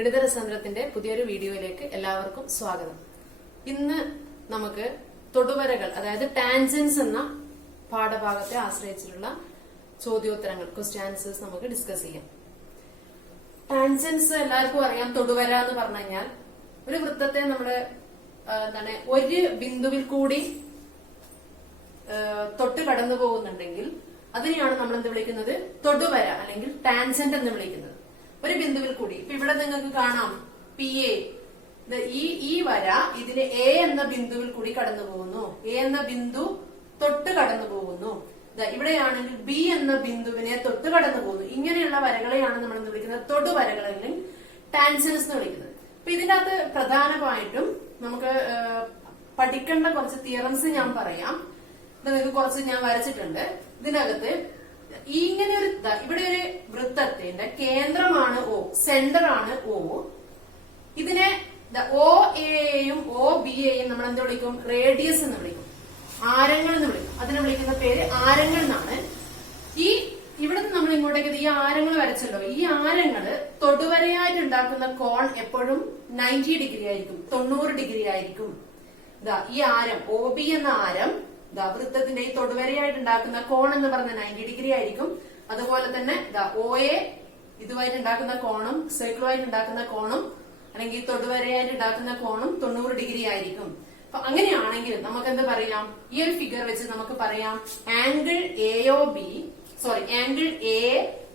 ഗണിതരസന്ദ്രത്തിന്റെ പുതിയൊരു വീഡിയോയിലേക്ക് എല്ലാവർക്കും സ്വാഗതം. ഇന്ന് നമുക്ക് തൊടുവരകൾ അതായത് ടാൻജൻസ് എന്ന പാഠഭാഗത്തെ ആശ്രയിച്ചിട്ടുള്ള ചോദ്യോത്തരങ്ങൾ ക്വസ്റ്റ്യൻ ആൻസേഴ്സ് നമുക്ക് ഡിസ്കസ് ചെയ്യാം. ടാൻജൻസ് എല്ലാവർക്കും അറിയാം. തൊടുവര എന്ന് പറഞ്ഞു കഴിഞ്ഞാൽ ഒരു വൃത്തത്തെ നമ്മുടെ ഒരു ബിന്ദുവിൽ കൂടി തൊട്ട് കടന്നു പോകുന്നുണ്ടെങ്കിൽ അതിനെയാണ് നമ്മൾ എന്ത് വിളിക്കുന്നത്? തൊടുവര അല്ലെങ്കിൽ ടാൻജന്റ് എന്ന് വിളിക്കുന്നത്. ഒരു ബിന്ദുവിൽ കൂടി ഇപ്പൊ ഇവിടെ നിങ്ങൾക്ക് കാണാം PA, ഈ വര ഇതിന് A എന്ന ബിന്ദുവിൽ കൂടി കടന്നു പോകുന്നു. A എന്ന ബിന്ദു തൊട്ട് കടന്നു പോകുന്നു. ഇവിടെയാണെങ്കിൽ B എന്ന ബിന്ദുവിനെ തൊട്ട് കടന്നു പോകുന്നു. ഇങ്ങനെയുള്ള വരകളെയാണ് നമ്മൾ എന്ത് വിളിക്കുന്നത്? തൊടുവരകൾ അല്ലെങ്കിൽ ടാൻജൻസ് എന്ന് വിളിക്കുന്നത്. അപ്പൊ ഇതിന്റെ അകത്ത് പ്രധാനമായിട്ടും നമുക്ക് പഠിക്കേണ്ട കുറച്ച് തിയറംസ് ഞാൻ പറയാം. നിങ്ങൾക്ക് കുറച്ച് ഞാൻ വരച്ചിട്ടുണ്ട്. ഇതിനകത്ത് ഇങ്ങനെ ഒരു ഇവിടെ ഒരു വൃത്തത്തിന്റെ കേന്ദ്രമാണ് O, സെന്റർ ആണ് O. ഇതിനെ OAയും OBയെയും നമ്മൾ എന്ത് വിളിക്കും? റേഡിയസ് എന്ന് വിളിക്കും, ആരങ്ങൾ എന്ന് വിളിക്കും. അതിനെ വിളിക്കുന്ന പേര് ആരങ്ങൾ എന്നാണ്. ഇവിടുന്ന് നമ്മൾ ഇങ്ങോട്ടേക്ക് ഈ ആരങ്ങൾ വരച്ചല്ലോ. ഈ ആരങ്ങള് തൊടുവരയായിട്ട് ഉണ്ടാക്കുന്ന കോൺ എപ്പോഴും 90 ഡിഗ്രി ആയിരിക്കും, 90 ഡിഗ്രി ആയിരിക്കും. ഈ ആരം OB എന്ന ആരം വൃത്തത്തിന്റെ ഈ തൊടുവരയായിട്ട് ഉണ്ടാക്കുന്ന കോൺ എന്ന് പറഞ്ഞ 90 ഡിഗ്രി ആയിരിക്കും. അതുപോലെ തന്നെ OA ഇതുമായിട്ട് ഉണ്ടാക്കുന്ന കോണും സർക്കിളുമായിട്ട് ഉണ്ടാക്കുന്ന കോണും അല്ലെങ്കിൽ തൊടുവരയായിട്ട് ഉണ്ടാക്കുന്ന കോണും 90 ഡിഗ്രി ആയിരിക്കും. അപ്പൊ അങ്ങനെയാണെങ്കിൽ നമുക്ക് എന്ത് പറയാം? ഈ ഒരു ഫിഗർ വെച്ച് നമുക്ക് പറയാം angle angle A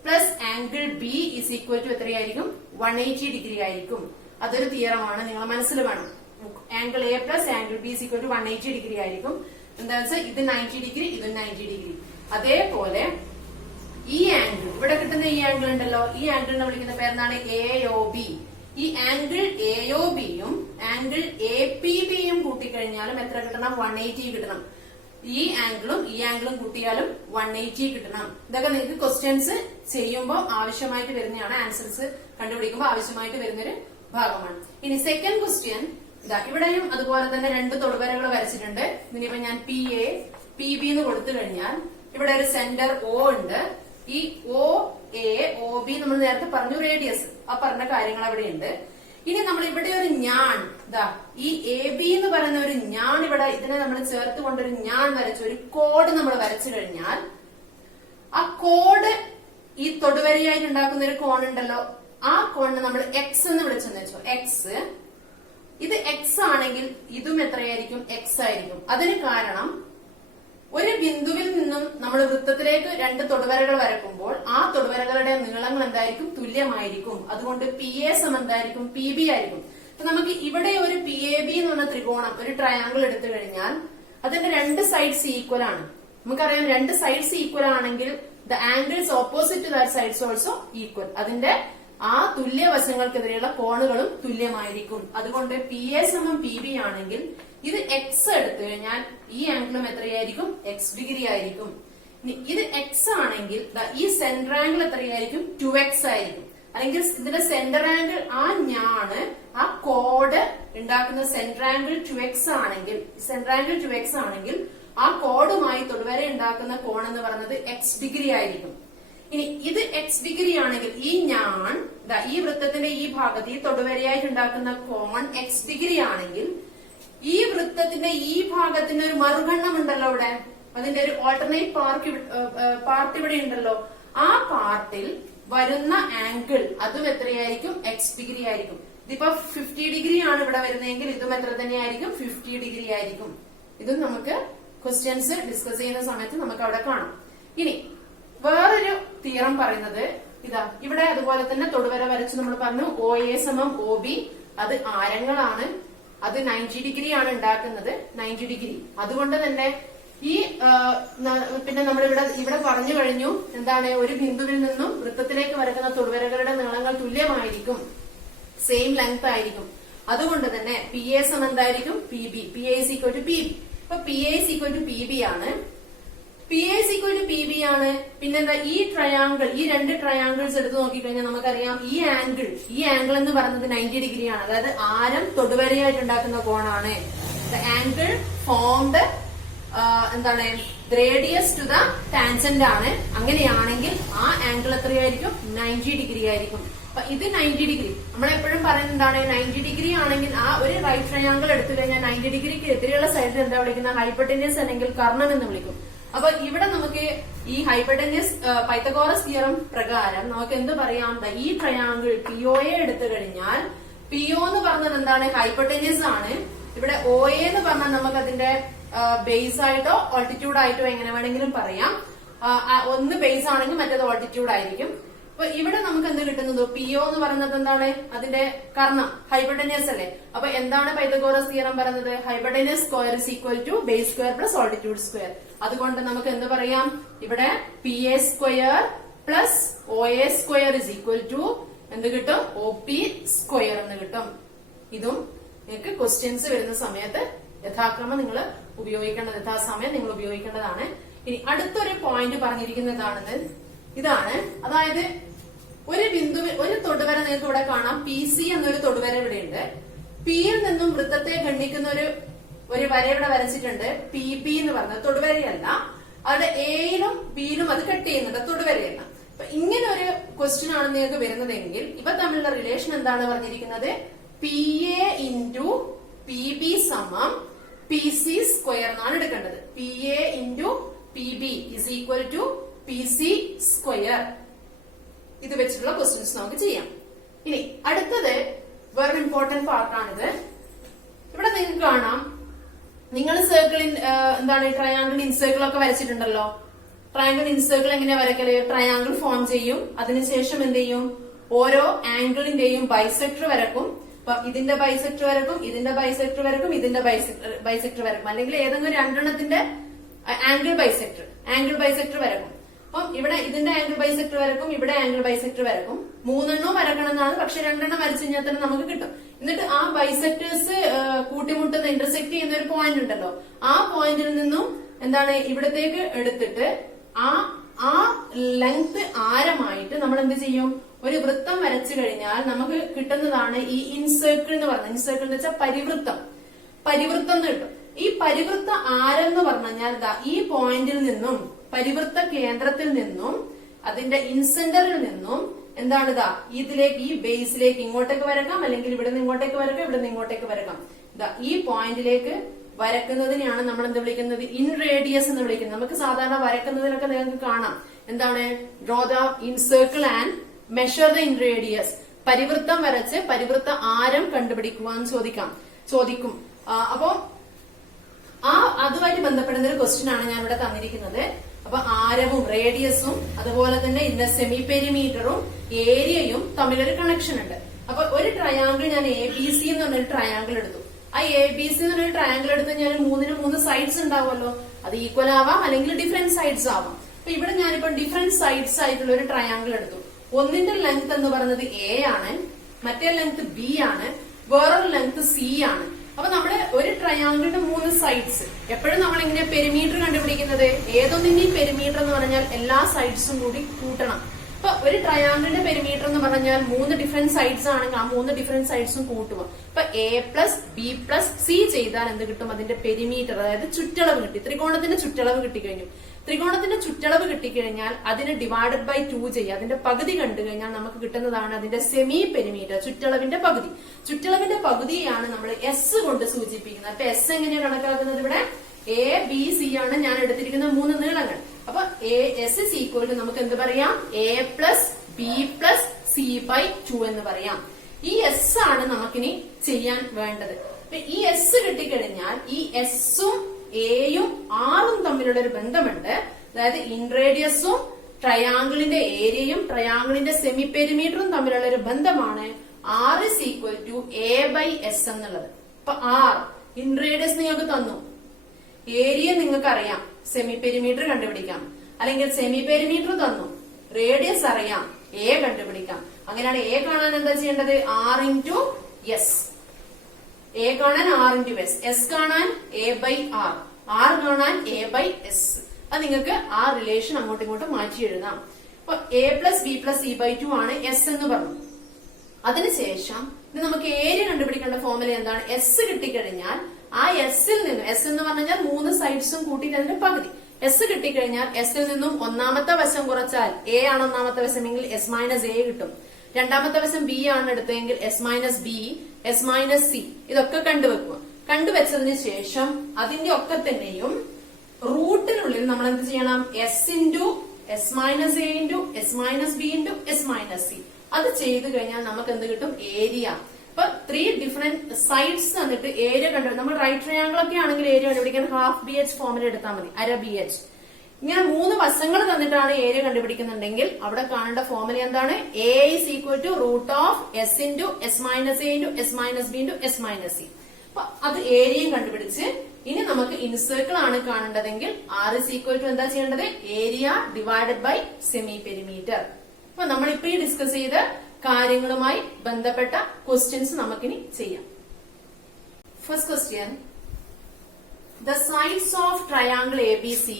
plus angle B is equal to എത്രയായിരിക്കും? 180 ഡിഗ്രി ആയിരിക്കും. അതൊരു തിയറമാണ്, നിങ്ങളെ മനസ്സിൽ വേണം. Angle A plus angle B is equal to 180 degree ആയിരിക്കും. എന്താ വെച്ചാൽ ഇത് 90 ഡിഗ്രി, ഇത് 90 ഡിഗ്രി. അതേപോലെ ഈ ആംഗിൾ ഇവിടെ കിട്ടുന്ന ഈ ആംഗിൾ ഉണ്ടല്ലോ, ഈ ആംഗിളിനെ വിളിക്കുന്ന പേരെന്താണ്? AOB. ഈ ആംഗിൾ AOBയും ആംഗിൾ APBയും കൂട്ടിക്കഴിഞ്ഞാലും എത്ര കിട്ടണം? 180 കിട്ടണം. ഈ ആംഗിളും കൂട്ടിയാലും 180 കിട്ടണം. ഇതൊക്കെ നിങ്ങൾക്ക് ക്വസ്റ്റ്യൻസ് ചെയ്യുമ്പോൾ ആവശ്യമായിട്ട് വരുന്നതാണ്. ആൻസേഴ്സ് കണ്ടുപിടിക്കുമ്പോൾ ആവശ്യമായിട്ട് വരുന്നൊരു ഭാഗമാണ്. ഇനി സെക്കൻഡ് ക്വസ്റ്റ്യൻ ഇവിടെയും അതുപോലെ തന്നെ രണ്ട് തൊടുവരകൾ വരച്ചിട്ടുണ്ട്. ഇനിയിപ്പോ ഞാൻ PA PB എന്ന് കൊടുത്തു കഴിഞ്ഞാൽ ഇവിടെ ഒരു സെന്റർ O ഉണ്ട്. ഈ OA OB നമ്മൾ നേരത്തെ പറഞ്ഞു റേഡിയസ്, ആ പറഞ്ഞ കാര്യങ്ങൾ അവിടെയുണ്ട്. ഇനി നമ്മൾ ഇവിടെ ഒരു ഞാൻ ഈ AB എന്ന് പറയുന്ന ഒരു ഞാൻ ഇവിടെ ഇതിനെ നമ്മൾ ചേർത്ത് കൊണ്ടൊരു ഞാൻ വരച്ചു, ഒരു കോഡ് നമ്മൾ വരച്ചു കഴിഞ്ഞാൽ ആ കോഡ് ഈ തൊടുവരയായിട്ട് ഉണ്ടാക്കുന്ന ഒരു കോൺ ഉണ്ടല്ലോ, ആ കോണിനെ നമ്മൾ X എന്ന് വിളിച്ചെന്ന് വെച്ചോ. ഇത് X ആണെങ്കിൽ ഇതും എത്രയായിരിക്കും? X ആയിരിക്കും. അതിന് കാരണം ഒരു ബിന്ദുവിൽ നിന്നും നമ്മൾ വൃത്തത്തിലേക്ക് രണ്ട് തൊടുവരകൾ വരക്കുമ്പോൾ ആ തൊടുവരകളുടെ നീളങ്ങൾ എന്തായിരിക്കും? തുല്യമായിരിക്കും. അതുകൊണ്ട് PA സമം എന്തായിരിക്കും? PB ആയിരിക്കും. അപ്പൊ നമുക്ക് ഇവിടെ ഒരു PAB എന്ന് പറഞ്ഞ ത്രികോണം, ഒരു ട്രയാങ്കിൾ എടുത്തു കഴിഞ്ഞാൽ അതിന്റെ രണ്ട് സൈഡ്സ് ഈക്വൽ ആണ്. നമുക്കറിയാം രണ്ട് സൈഡ്സ് ഈക്വൽ ആണെങ്കിൽ the angles opposite that sides also equal. അതിന്റെ ആ തുല്യ വശങ്ങൾക്കെതിരെയുള്ള കോണുകളും തുല്യമായിരിക്കും. അതുകൊണ്ട് PA സമം PB ആണെങ്കിൽ ഇത് X എടുത്തു കഴിഞ്ഞാൽ ഈ ആംഗിളും എത്രയായിരിക്കും? X ഡിഗ്രി ആയിരിക്കും. ഇത് X ആണെങ്കിൽ ഈ സെന്റർ ആംഗിൾ എത്രയായിരിക്കും? 2X ആയിരിക്കും. അല്ലെങ്കിൽ ഇതിന്റെ സെന്റർ ആംഗിൾ ആ ഞാണ് ആ കോഡ് ഉണ്ടാക്കുന്ന സെന്റർ ആംഗിൾ 2X ആണെങ്കിൽ ആ കോഡുമായി തൊടുവര ഉണ്ടാക്കുന്ന കോൺ എന്ന് പറയുന്നത് X ഡിഗ്രി ആയിരിക്കും. ഇനി ഇത് X ഡിഗ്രി ആണെങ്കിൽ ഈ ഞാൻ ഈ വൃത്തത്തിന്റെ ഈ ഭാഗത്ത് ഈ തൊടുവരയായിട്ട് ഉണ്ടാക്കുന്ന കോൺ X ഡിഗ്രി ആണെങ്കിൽ ഈ വൃത്തത്തിന്റെ ഈ ഭാഗത്തിന് ഒരു മറുഖണ്ഡം ഉണ്ടല്ലോ ഇവിടെ, അതിന്റെ ഒരു ഓൾട്ടർനേറ്റ് പാർട്ട് ഇവിടെ ഉണ്ടല്ലോ, ആ പാർട്ടിൽ വരുന്ന ആംഗിൾ അതും എത്രയായിരിക്കും? X ഡിഗ്രി ആയിരിക്കും. ഇതിപ്പോ 50 ഡിഗ്രി ആണ് ഇവിടെ വരുന്നതെങ്കിൽ ഇതും എത്ര തന്നെയായിരിക്കും? 50 ഡിഗ്രി ആയിരിക്കും. ഇതും നമുക്ക് ക്വസ്റ്റ്യൻസ് ഡിസ്കസ് ചെയ്യുന്ന സമയത്ത് നമുക്ക് അവിടെ കാണാം. ഇനി വേറൊരു തിയറം പറയുന്നത് ഇവിടെ അതുപോലെ തന്നെ തൊടുവര വരച്ച് നമ്മൾ പറഞ്ഞു OA സമം OB, അത് ആരങ്ങളാണ്, അത് 90 ഡിഗ്രി ആണ് ഉണ്ടാക്കുന്നത്, 90 ഡിഗ്രി. അതുകൊണ്ട് തന്നെ പിന്നെ നമ്മൾ ഇവിടെ പറഞ്ഞു കഴിഞ്ഞു എന്താണ്? ഒരു ബിന്ദുവിൽ നിന്നും വൃത്തത്തിലേക്ക് വരക്കുന്ന തൊടുവരകളുടെ നീളങ്ങൾ തുല്യമായിരിക്കും, സെയിം ലെങ്ത് ആയിരിക്കും. അതുകൊണ്ട് തന്നെ PA സമം എന്തായിരിക്കും? PB. PA is equal to PB. ഇപ്പൊ PA is equal to PB ആണ്. പിന്നെന്താ? ഈ ട്രയാങ്കിൾ, ഈ രണ്ട് ട്രയാങ്കിൾസ് എടുത്ത് നോക്കിക്കഴിഞ്ഞാൽ നമുക്കറിയാം ഈ ആംഗിൾ എന്ന് പറയുന്നത് 90 ഡിഗ്രി ആണ്. അതായത് ആരം തൊടുവരയായിട്ട് ഉണ്ടാക്കുന്ന കോണാണ്. The angle formed radius to the tangent ആണ്. അങ്ങനെയാണെങ്കിൽ ആ ആംഗിൾ എത്രയായിരിക്കും? 90 ഡിഗ്രി ആയിരിക്കും. അപ്പൊ ഇത് 90 ഡിഗ്രി. നമ്മളെപ്പോഴും പറയുന്നതാണ് 90 ഡിഗ്രി ആണെങ്കിൽ ആ ഒരു റൈറ്റ് ട്രയാങ്കിൾ എടുത്തു കഴിഞ്ഞാൽ 90 ഡിഗ്രിക്ക് എതിരെയുള്ള സൈഡിൽ എന്താ വിളിക്കുന്നത്? ഹൈപ്പോട്ടന്യൂസ് അല്ലെങ്കിൽ കർണം എന്ന് വിളിക്കും. അപ്പൊ ഇവിടെ നമുക്ക് ഈ ഹൈപ്പോട്ടന്യൂസ് പൈത്തഗോറസ് തിയറം പ്രകാരം നമുക്ക് എന്ത് പറയാം? ഈ ട്രയാങ്കിൾ POA എടുത്തു കഴിഞ്ഞാൽ PO എന്ന് പറഞ്ഞത് എന്താണ്? ഹൈപ്പോട്ടന്യൂസ് ആണ്. ഇവിടെ OA എന്ന് പറഞ്ഞാൽ നമുക്ക് അതിന്റെ ബേസ് ആയിട്ടോ ഓൾട്ടിറ്റ്യൂഡ് ആയിട്ടോ എങ്ങനെ വേണമെങ്കിലും പറയാം. ഒന്ന് ബേസ് ആണെങ്കിൽ മറ്റേത് ഓൾട്ടിറ്റ്യൂഡ് ആയിരിക്കും. അപ്പൊ ഇവിടെ നമുക്ക് എന്ത് കിട്ടുന്നത്? PO എന്ന് പറയുന്നത് എന്താണ്? അതിന്റെ കർണം ഹൈപ്പോട്ടന്യൂസ് അല്ലേ? അപ്പൊ എന്താണ് പൈത്തഗോറസ് തിയറം പറയുന്നത്? Hypotenuse square is equal to base square plus altitude square. അതുകൊണ്ട് നമുക്ക് എന്ത് പറയാം? ഇവിടെ PA square plus OA square is equal to എന്ത് കിട്ടും? OP സ്ക്വയർ എന്ന് കിട്ടും. ഇതും നിങ്ങൾക്ക് ക്വസ്റ്റ്യൻസ് വരുന്ന സമയത്ത് യഥാക്രമം നിങ്ങൾ ഉപയോഗിക്കേണ്ടത്, യഥാസമയം നിങ്ങൾ ഉപയോഗിക്കേണ്ടതാണ്. ഇനി അടുത്തൊരു പോയിന്റ് പറഞ്ഞിരിക്കുന്നതാണെന്ന് ഇതാണ്. അതായത് ഒരു തൊടുവര നിങ്ങൾക്ക് ഇവിടെ കാണാം. PC എന്നൊരു തൊടുവര ഇവിടെ ഉണ്ട്. P യിൽ നിന്നും വൃത്തത്തെ ഖണ്ഡിക്കുന്ന ഒരു വര ഇവിടെ വരച്ചിട്ടുണ്ട്. PB എന്ന് പറഞ്ഞത് തൊടുവരയല്ല. അവിടെ Aയിലും Bയിലും അത് കട്ട് ചെയ്യുന്നുണ്ട്, തൊടുവരയല്ല. അപ്പൊ ഇങ്ങനെ ഒരു ക്വസ്റ്റ്യൻ ആണ് നിങ്ങൾക്ക് വരുന്നതെങ്കിൽ ഇവ തമ്മിലുള്ള റിലേഷൻ എന്താണ് പറഞ്ഞിരിക്കുന്നത്? PA ഇൻറ്റു PB സമം PC സ്ക്വയർ എന്നാണ് എടുക്കേണ്ടത്. PA into PB is equal to PC square. ഇത് വെച്ചിട്ടുള്ള ക്വസ്റ്റ്യൻസ് നമുക്ക് ചെയ്യാം. ഇനി അടുത്തത് വേറെ ഇമ്പോർട്ടന്റ് പാർട്ടാണിത്. ഇവിടെ നിങ്ങൾക്ക് കാണാം, നിങ്ങൾ സർക്കിളിൻ എന്താണ് ട്രയാങ്കിൾ ഇൻസർക്കിൾ ഒക്കെ വരച്ചിട്ടുണ്ടല്ലോ. ട്രയാങ്കിൾ ഇൻസർക്കിൾ എങ്ങനെയാ വരക്കല്? ട്രയാങ്കിൾ ഫോം ചെയ്യും, അതിനുശേഷം എന്ത് ചെയ്യും? ഓരോ ആംഗിളിന്റെയും ബൈസെക്ടർ വരക്കും. അപ്പൊ ഇതിന്റെ ബൈസെക്ടർ വരക്കും, ഇതിന്റെ ബൈസെക്ടർ വരക്കും, ഇതിന്റെ ബൈസെക്ടർ വരക്കും, അല്ലെങ്കിൽ ഏതെങ്കിലും രണ്ടെണ്ണത്തിന്റെ ആംഗിൾ ബൈസെക്ടർ വരക്കും. അപ്പം ഇവിടെ ഇതിന്റെ ആംഗിൾ ബൈസെക്ടർ വരക്കും, ഇവിടെ ആംഗിൾ ബൈസെക്ടർ വരക്കും. 3 എണ്ണവും വരക്കണം എന്നാണ്, പക്ഷെ 2 എണ്ണം വരച്ചു കഴിഞ്ഞാൽ തന്നെ നമുക്ക് കിട്ടും. എന്നിട്ട് ആ ബൈസെക്ടേഴ്സ് കൂട്ടിമുട്ടുന്ന ഇന്റർസെക്ട് ചെയ്യുന്ന ഒരു പോയിന്റ് ഉണ്ടല്ലോ, ആ പോയിന്റിൽ നിന്നും എന്താണ് ഇവിടത്തേക്ക് എടുത്തിട്ട് ആ ലെങ്ത് ആരമായിട്ട് നമ്മൾ എന്ത് ചെയ്യും? ഒരു വൃത്തം വരച്ചു കഴിഞ്ഞാൽ നമുക്ക് കിട്ടുന്നതാണ് ഈ ഇൻസർക്കിൾ എന്ന് പറഞ്ഞത്. ഇൻസർക്കിൾ എന്ന് വെച്ചാൽ പരിവൃത്തം എന്ന് കിട്ടും. ഈ പരിവൃത്ത ആരം എന്ന് പറഞ്ഞു കഴിഞ്ഞാൽ ഈ പോയിന്റിൽ നിന്നും പരിവൃത്ത കേന്ദ്രത്തിൽ നിന്നും അതിന്റെ ഇൻസെന്ററിൽ നിന്നും എന്താണ് ഇതിലേക്ക് ഈ ബേസിലേക്ക് ഇങ്ങോട്ടേക്ക് വരക്കാം, അല്ലെങ്കിൽ ഇവിടെ നിന്ന് ഇങ്ങോട്ടേക്ക് വരക്കാം, ഇവിടെ നിന്ന് ഇങ്ങോട്ടേക്ക് വരക്കാം. ഈ പോയിന്റിലേക്ക് വരക്കുന്നതിനെയാണ് നമ്മൾ എന്ത് വിളിക്കുന്നത്? ഇൻ റേഡിയസ് എന്ന് വിളിക്കുന്നത്. നമുക്ക് സാധാരണ വരക്കുന്നതിനൊക്കെ നിങ്ങൾക്ക് കാണാം എന്താണ്? Draw the incircle and measure the inradius. പരിവൃത്തം വരച്ച് പരിവൃത്ത ആരം കണ്ടുപിടിക്കുവാൻ ചോദിക്കും. അപ്പോ അതുമായിട്ട് ബന്ധപ്പെടുന്ന ഒരു ക്വസ്റ്റ്യൻ ആണ് ഞാൻ ഇവിടെ തന്നിരിക്കുന്നത്. അപ്പൊ ആരവും റേഡിയസും അതുപോലെ തന്നെ ഇതിന്റെ സെമി പെരിമീറ്ററും ഏരിയയും തമ്മിലൊരു കണക്ഷൻ ഉണ്ട്. അപ്പൊ ഒരു ട്രയാങ്കിൾ ഞാൻ ABC എന്ന് പറഞ്ഞൊരു ട്രയാങ്കിൾ എടുത്തു. ആ ABC എന്ന് പറഞ്ഞൊരു ട്രയാങ്കിൾ എടുത്ത് ഞാൻ 3 സൈഡ്സ് ഉണ്ടാവുമല്ലോ. അത് ഈക്വൽ ആവാം, അല്ലെങ്കിൽ ഡിഫറെന്റ് സൈഡ്സ് ആവാം. അപ്പൊ ഇവിടെ ഞാനിപ്പോ ഡിഫറെന്റ് സൈഡ്സ് ആയിട്ടുള്ള ഒരു ട്രയാങ്കിൾ എടുത്തു. ഒന്നിന്റെ ലെങ്ത് എന്ന് പറയുന്നത് A ആണ്, മറ്റേ ലെങ്ത് B ആണ്, വേറൊരു ലെങ്ത് C ആണ്. അപ്പൊ നമ്മുടെ ഒരു ട്രയാങ്കിളിന്റെ 3 സൈഡ്സ് എപ്പോഴും നമ്മൾ എങ്ങനെ പെരിമീറ്റർ കണ്ടുപിടിക്കുന്നത്? ഏതൊന്നിന്റെയും പെരിമീറ്റർ എന്ന് പറഞ്ഞാൽ എല്ലാ സൈഡ്സും കൂടി കൂട്ടണം. അപ്പൊ ഒരു ട്രയാങ്കിളിന്റെ പെരിമീറ്റർ എന്ന് പറഞ്ഞാൽ 3 ഡിഫറെന്റ് സൈഡ്സ് ആണെങ്കിൽ ആ 3 ഡിഫറെന്റ് സൈഡ്സും കൂട്ടുക. അപ്പൊ A plus B plus C ചെയ്താൽ എന്ത് കിട്ടും? അതിന്റെ പെരിമീറ്റർ, അതായത് ചുറ്റളവ് കിട്ടി. ത്രികോണത്തിന്റെ ചുറ്റളവ് കിട്ടിക്കഴിഞ്ഞു. ത്രികോണത്തിന്റെ ചുറ്റളവ് കിട്ടിക്കഴിഞ്ഞാൽ അതിനെ ഡിവൈഡഡ് ബൈ 2 ചെയ്യുക. അതിന്റെ പകുതി കണ്ടു കഴിഞ്ഞാൽ നമുക്ക് കിട്ടുന്നതാണ് അതിന്റെ സെമി പെരിമീറ്റർ, ചുറ്റളവിന്റെ പകുതി. ചുറ്റളവിന്റെ പകുതിയാണ് നമ്മൾ S കൊണ്ട് സൂചിപ്പിക്കുന്നത്. അപ്പൊ S എങ്ങനെയാണ് കണക്കാക്കുന്നത്? ഇവിടെ ABC ആണ് ഞാൻ എടുത്തിരിക്കുന്ന 3 നീളങ്ങൾ. അപ്പൊ S is equal to നമുക്ക് എന്ത് പറയാം? A plus B plus C by 2 എന്ന് പറയാം. ഈ S ആണ് നമുക്കിനി ചെയ്യാൻ വേണ്ടത്. ഈ S കിട്ടിക്കഴിഞ്ഞാൽ ഈ Sഉം Aയും Rഉം തമ്മിലുള്ള ഒരു ബന്ധമുണ്ട്. അതായത് ഇൻ റേഡിയസും ട്രയാങ്കിളിന്റെ ഏരിയയും ട്രയാങ്കിളിന്റെ സെമി പെരിമീറ്ററും തമ്മിലുള്ള ഒരു ബന്ധമാണ് R is equal to A by S എന്നുള്ളത്. അപ്പൊ R ഇൻ റേഡിയസ് നിങ്ങൾക്ക് തന്നു, ഏരിയ നിങ്ങൾക്ക് അറിയാം, സെമി പെരിമീറ്റർ കണ്ടുപിടിക്കാം. അല്ലെങ്കിൽ സെമി പെരിമീറ്റർ തന്നു, റേഡിയസ് അറിയാം, A കണ്ടുപിടിക്കാം. അങ്ങനെയാണ് A കാണാൻ എന്താ ചെയ്യേണ്ടത്? R into S. A കാണാൻ R into S, S കാണാൻ A by R, R കാണാൻ A by S. അത് നിങ്ങൾക്ക് ആ റിലേഷൻ അങ്ങോട്ടും ഇങ്ങോട്ടും മാറ്റി എഴുതാം. അപ്പൊ A plus B plus C by 2 ആണ് S എന്ന് പറഞ്ഞു. അതിനുശേഷം ഇത് നമുക്ക് ഏരിയ കണ്ടുപിടിക്കേണ്ട ഫോർമുല എന്താണ്? S കിട്ടിക്കഴിഞ്ഞാൽ ആ S ൽ നിന്ന്, S എന്ന് പറഞ്ഞാൽ 3 സൈഡ്സും കൂട്ടിയിട്ട് അതിന്റെ പകുതി, എസ് കിട്ടിക്കഴിഞ്ഞാൽ എസിൽ നിന്നും ഒന്നാമത്തെ വശം കുറച്ചാൽ എ ആണ് ഒന്നാമത്തെ വശമെങ്കിൽ എസ് മൈനസ് എ കിട്ടും. രണ്ടാമത്തെ വശം ബി ആണ് എടുത്തതെങ്കിൽ S minus B, S minus C, ഇതൊക്കെ കണ്ടുവെക്കുക. കണ്ടുവച്ചതിന് ശേഷം അതിന്റെ ഒക്കെ തന്നെയും റൂട്ടിനുള്ളിൽ നമ്മൾ എന്ത് ചെയ്യണം? S into S minus A into S minus B into S minus C. അത് ചെയ്ത് കഴിഞ്ഞാൽ നമുക്ക് എന്ത് കിട്ടും? ഏരിയ. ഇപ്പൊ 3 ഡിഫറെന്റ് സൈഡ്സ് തന്നിട്ട് ഏരിയ കണ്ടുപിടിക്കും. നമ്മൾ റൈറ്റ് ട്രയാങ്കിൾ ഒക്കെ ആണെങ്കിൽ ഏരിയ കണ്ടുപിടിക്കാൻ ഹാഫ് ബി എച്ച് ഫോമിൽ എടുത്താൽ മതി, അര ബി എച്ച്. ഇങ്ങനെ 3 വശങ്ങൾ തന്നിട്ടാണ് ഏരിയ കണ്ടുപിടിക്കുന്നുണ്ടെങ്കിൽ അവിടെ കാണേണ്ട ഫോർമുല എന്താണ്? A is equal to root of S into S minus A into S minus B into S minus C. അപ്പൊ അത് ഏരിയയും കണ്ടുപിടിച്ച് ഇനി നമുക്ക് ഇൻസർക്കിൾ ആണ് കാണേണ്ടതെങ്കിൽ ആർ ഇസ് ഈക്വൽ ടു എന്താ ചെയ്യേണ്ടത്? Area divided by semi perimeter. അപ്പൊ നമ്മളിപ്പോ ഈ ഡിസ്കസ് ചെയ്ത കാര്യങ്ങളുമായി ബന്ധപ്പെട്ട ക്വസ്റ്റ്യൻസ് നമുക്കിനി ചെയ്യാം. First question, the sides of triangle A B C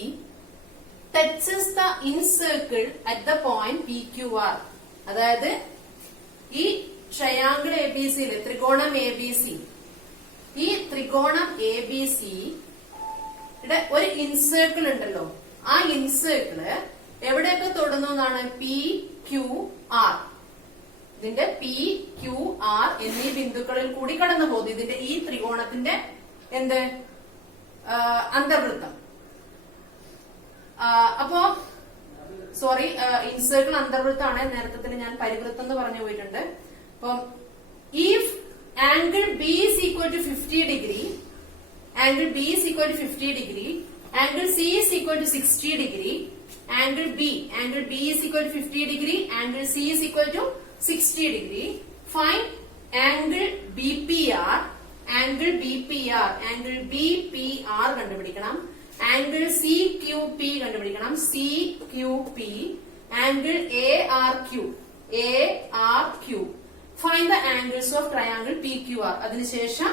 touches the incircle at the point P Q R. അതായത് ഈ ട്രയാങ്കിൾ എ ബി സിയില് ത്രികോണം എ ബി സി, ഈ ത്രികോണം എ ബി സിയുടെ ഒരു ഇൻസർക്കിൾ ഉണ്ടല്ലോ, ആ ഇൻസർക്കിള് എവിടെയൊക്കെ തൊടുന്നു എന്നാണ്? P Q R. ഇതിന്റെ പി ക്യു ആർ എന്നീ ബിന്ദുക്കളിൽ കൂടി കടന്നു പോകുന്നു. ഇതിന്റെ ഈ ത്രികോണത്തിന്റെ എന്ത് അന്തർവൃത്തം. അപ്പോ സോറി, ഇൻസർക്കിൾ അന്തർവൃത്താണ്. നേരത്തെ തന്നെ ഞാൻ പരിവൃത്തം എന്ന് പറഞ്ഞു പോയിട്ടുണ്ട്. അപ്പം if angle B is equal to 50 degree, angle B is equal to 50 degree, angle C is equal to 60 degree, angle B is equal to 50 degree, angle C is equal to 60 degree. Find angle BPR, angle BPR കണ്ടുപിടിക്കണം. angle CQP കണ്ടുപിടിക്കണം, CQP, angle ARQ. Find the angles of triangle PQR. അതിനുശേഷം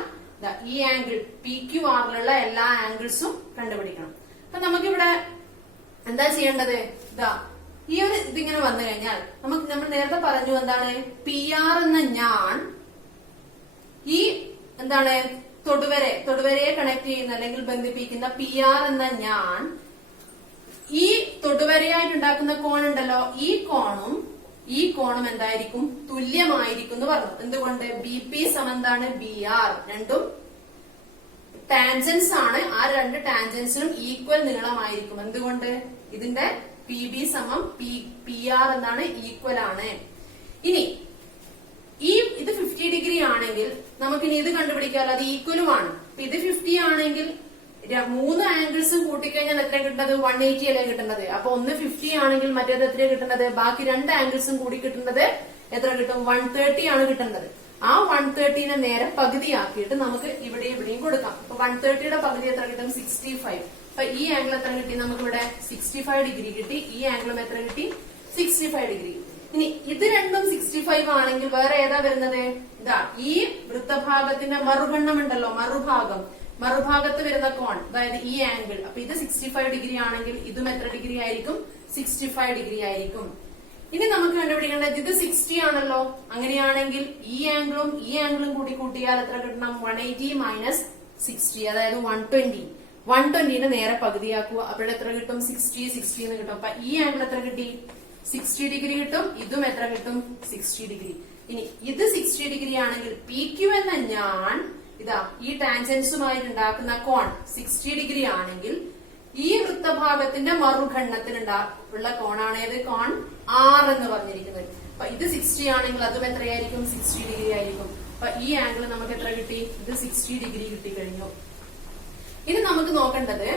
ഈ angle PQRലുള്ള എല്ലാ ആംഗിൾസും കണ്ടുപിടിക്കണം. അപ്പൊ നമുക്കിവിടെ എന്താ ചെയ്യേണ്ടത്? ഈ ഒരു ഇതിങ്ങനെ വന്നു കഴിഞ്ഞാൽ നമ്മൾ നേരത്തെ പറഞ്ഞു എന്താണ്? PR എന്ന ഞാൻ ഈ എന്താണ് തൊടുവരയെ കണക്ട് ചെയ്യുന്ന അല്ലെങ്കിൽ ബന്ധിപ്പിക്കുന്ന PR എന്ന ഞാൻ ഈ തൊടുവരയായിട്ടുണ്ടാക്കുന്ന കോണുണ്ടല്ലോ, ഈ കോണും എന്തായിരിക്കും? തുല്യമായിരിക്കും എന്ന് പറഞ്ഞു. എന്തുകൊണ്ട്? BP സമന്താണ് BR. രണ്ടും ടാൻജൻസ് ആണ്. ആ രണ്ട് ടാൻജൻസിനും ഈക്വൽ നീളമായിരിക്കും. എന്തുകൊണ്ട്? ഇതിന്റെ PB സമം PR എന്താണ്? ഈക്വൽ ആണ്. ഇനി ഇത് 50 ഡിഗ്രി ആണെങ്കിൽ നമുക്കിനി ഇത് കണ്ടുപിടിക്കാമല്ലോ, അത് ഈക്വലുമാണ്. ഇത് 50 ആണെങ്കിൽ 3 ആംഗിൾസും കൂട്ടിക്കഴിഞ്ഞാൽ എത്ര കിട്ടുന്നത്? 180 അല്ലേ കിട്ടുന്നത്. അപ്പൊ ഒന്ന് 50 ആണെങ്കിൽ മറ്റേത് എത്ര കിട്ടുന്നത്? ബാക്കി 2 ആംഗിൾസും കൂടി കിട്ടുന്നത് എത്ര കിട്ടും? 130 ആണ് കിട്ടുന്നത്. ആ 130നെ നേരെ പകുതിയാക്കിയിട്ട് നമുക്ക് ഇവിടെയും കൊടുക്കാം. അപ്പൊ 130യുടെ പകുതി എത്ര കിട്ടും? 65. അപ്പൊ ഈ ആംഗിൾ എത്ര കിട്ടി? നമുക്ക് ഇവിടെ 65 ഡിഗ്രി കിട്ടി. ഈ ആംഗിളും എത്ര കിട്ടി? 65 ഡിഗ്രി. ഇനി ഇത് രണ്ടും 65 ആണെങ്കിൽ വേറെ ഏതാ വരുന്നത്? ഈ വൃത്തഭാഗത്തിന്റെ മറുകണ്ണം ഉണ്ടല്ലോ, മറുഭാഗത്ത് വരുന്ന കോൺ, അതായത് ഈ ആംഗിൾ. അപ്പൊ ഇത് 65 ഡിഗ്രി ആണെങ്കിൽ ഇതും എത്ര ഡിഗ്രി ആയിരിക്കും? 65 ഡിഗ്രി ആയിരിക്കും. ഇനി നമുക്ക് കണ്ടുപിടിക്കേണ്ടത് ഇത് 60 ആണല്ലോ. അങ്ങനെയാണെങ്കിൽ ഈ ആംഗിളും കൂടി കൂട്ടിയാൽ എത്ര കിട്ടണം? 180 മൈനസ് 60, അതായത് 120. 120നെ നേരെ പകുതിയാക്കുക. അപ്പോൾ എത്ര കിട്ടും? 60 എന്ന് കിട്ടും. അപ്പൊ ഈ ആംഗിൾ എത്ര കിട്ടി? 60 ഡിഗ്രി കിട്ടും. ഇതും എത്ര കിട്ടും? 60 ഡിഗ്രി. ഇനി ഇത് 60 ഡിഗ്രി ആണെങ്കിൽ PQ എന്ന ഞാൻ ഈ ടാൻജൻസുമായിട്ട് ഉണ്ടാക്കുന്ന കോൺ 60 ഡിഗ്രി ആണെങ്കിൽ ഈ വൃത്തഭാഗത്തിന്റെ മറുഖണ്ഡത്തിനുള്ള കോണാണ് ഏത്? കോൺ R എന്ന് പറഞ്ഞിരിക്കുന്നത്. അപ്പൊ ഇത് 60 ആണെങ്കിൽ അതും എത്രയായിരിക്കും? 60 ഡിഗ്രി ആയിരിക്കും. അപ്പൊ ഈ ആംഗിൾ നമുക്ക് എത്ര കിട്ടി? ഇത് 60 ഡിഗ്രി കിട്ടിക്കഴിഞ്ഞു. ഇനി നമുക്ക് നോക്കേണ്ടത്,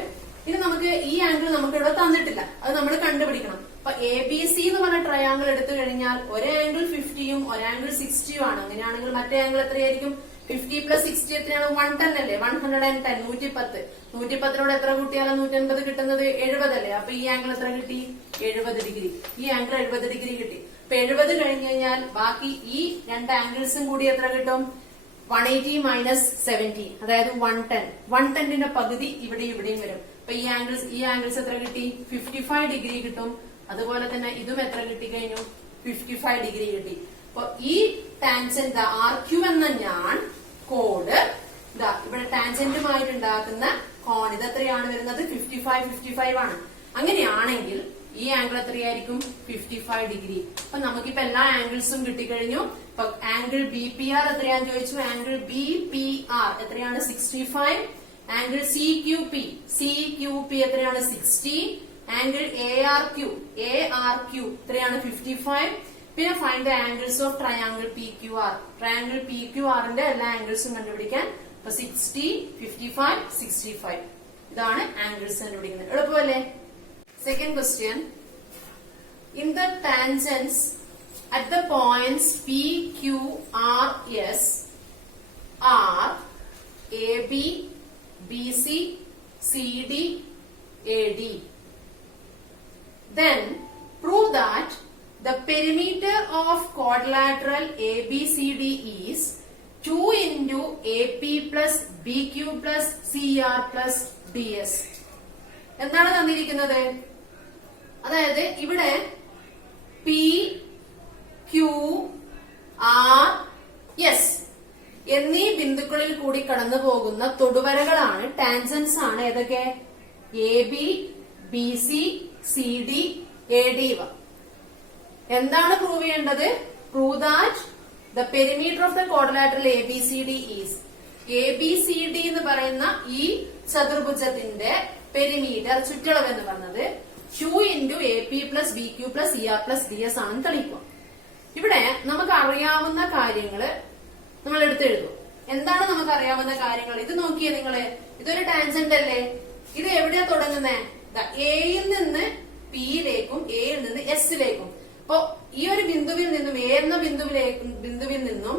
നമുക്ക് ഈ ആംഗിൾ നമുക്ക് ഇവിടെ തന്നിട്ടില്ല, അത് നമ്മൾ കണ്ടുപിടിക്കണം. അപ്പൊ ABC എന്ന് പറഞ്ഞ ട്രയാംഗിൾ എടുത്തു കഴിഞ്ഞാൽ ഒരു ആംഗിൾ 50യും ഒരു ആംഗിൾ 60യും ആണ്. അങ്ങനെയാണെങ്കിൽ മറ്റേ ആംഗിൾ എത്രയായിരിക്കും? 50 പ്ലസ് 60 എത്രയാണ്? 110 അല്ലേ? 110. 110നോട് എത്ര കൂട്ടിയാലും 180 കിട്ടുന്നത്? 70 അല്ലേ? അപ്പൊ ഈ ആംഗിൾ എത്ര കിട്ടി? 70 ഡിഗ്രി. ഈ ആംഗിൾ 70 ഡിഗ്രി കിട്ടി. അപ്പൊ 70 കഴിഞ്ഞു കഴിഞ്ഞാൽ ബാക്കി ഈ 2 ആംഗിൾസും കൂടി എത്ര കിട്ടും? 180 മൈനസ് 70, അതായത് 110. 110ന്റെ പകുതി ഇവിടെയും വരും. അപ്പൊ ഈ ആംഗിൾസ് എത്ര കിട്ടി? 55 ഡിഗ്രി കിട്ടും. അതുപോലെ തന്നെ ഇതും എത്ര കിട്ടി കഴിഞ്ഞു? 55 ഡിഗ്രി കിട്ടി. അപ്പൊ ഈ ടാൻജന്റ് RQ എന്ന ഞാൻ കോഡ് ഇവിടെ ടാൻജന്റുമായിട്ട് ഉണ്ടാക്കുന്ന കോൺ. ഇത് എത്രയാണ് വരുന്നത്? 55 ആണ്. അങ്ങനെയാണെങ്കിൽ ഈ ആംഗിൾ എത്രയായിരിക്കും? 55 ഡിഗ്രി. അപ്പൊ നമുക്കിപ്പോ എല്ലാ ആംഗിൾസും കിട്ടിക്കഴിഞ്ഞു. അപ്പൊ ആംഗിൾ ബി പി ആർ എത്രയാന്ന് ചോദിച്ചു. ആംഗിൾ ബി പി ആർ എത്രയാണ്? 65. ആംഗിൾ സി ക്യു പി എത്രയാണ്? 60. ആംഗിൾ എ ആർ ക്യു എത്രയാണ്? 55. പിന്നെ find the angles of triangle P Q R. Triangle P Q ആറിന്റെ എല്ലാ ആംഗിൾസും കണ്ടുപിടിക്കാൻ 60, 55, 65 ഇതാണ് ആംഗിൾസ് കണ്ടുപിടിക്കുന്നത്. എളുപ്പമല്ലേ? Second question. In the tangents at the points P, Q, R, S are AB, BC, CD, AD. Then prove that the perimeter of quadrilateral ABCD is 2 into AP plus BQ plus CR plus DS. എന്താണ് തന്നിരിക്കുന്നത്? അതായത് ഇവിടെ P Q R S എന്നീ ബിന്ദുക്കളിൽ കൂടി കടന്നു പോകുന്ന തൊടുവരകളാണ്, tangents ആണ്. ഏതൊക്കെ? A B, B C, C D, A D. ഇവ എന്താണ് പ്രൂവ് ചെയ്യേണ്ടത്? Prove that the perimeter of the quadrilateral A B C D is. A B C D എന്ന് പറയുന്ന ഈ ചതുർഭുജത്തിന്റെ പെരിമീറ്റർ, ചുറ്റളവ് എന്ന് പറഞ്ഞത് 2 into AP plus BQ plus ER plus DS ആണെന്ന് തെളിയിക്കുക. ഇവിടെ നമുക്ക് അറിയാവുന്ന കാര്യങ്ങള് നമ്മൾ എടുത്തെഴുതും. എന്താണ് നമുക്ക് അറിയാവുന്ന കാര്യങ്ങൾ? ഇത് നോക്കിയേ നിങ്ങള്. ഇതൊരു ടാൻജന്റ് അല്ലേ? ഇത് എവിടെയാ തുടങ്ങുന്നത്? എയിൽ നിന്ന് പിയിലേക്കും എയിൽ നിന്ന് എസിലേക്കും. അപ്പൊ ഈ ഒരു ബിന്ദുവിൽ നിന്നും, എ എന്ന ബിന്ദുവിൽ നിന്നും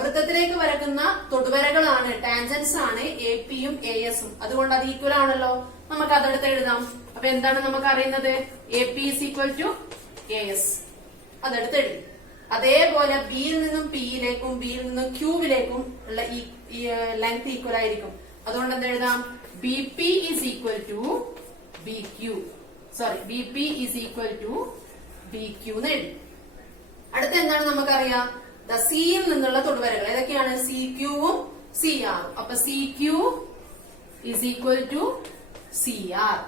വൃത്തത്തിലേക്ക് വരക്കുന്ന തൊടുവരകളാണ്, ടാൻജൻസ് ആണ് എ പിയും എ എസും. അതുകൊണ്ട് അത് ഈക്വൽ ആണല്ലോ. നമുക്ക് അതെടുത്ത് എഴുതാം. അപ്പൊ എന്താണ് നമുക്ക് അറിയുന്നത്? A P is equal to A S. അതെടുത്ത് എഴുതി. അതേപോലെ ബിയിൽ നിന്നും പിയിലേക്കും ബിയിൽ നിന്നും ക്യൂവിലേക്കും ഉള്ള ഈ ലെങ്ത് ഈക്വൽ ആയിരിക്കും. അതുകൊണ്ട് എന്ത് എഴുതാം? B P is equal to B Q. B P is equal to B Q എന്ന് എഴുതി. അടുത്ത എന്താണ് നമുക്കറിയാം? സിയിൽ നിന്നുള്ള തൊടുവരകൾ ഏതൊക്കെയാണ്? സി ക്യൂവും സി ആറും. അപ്പൊ C Q is equal to C R.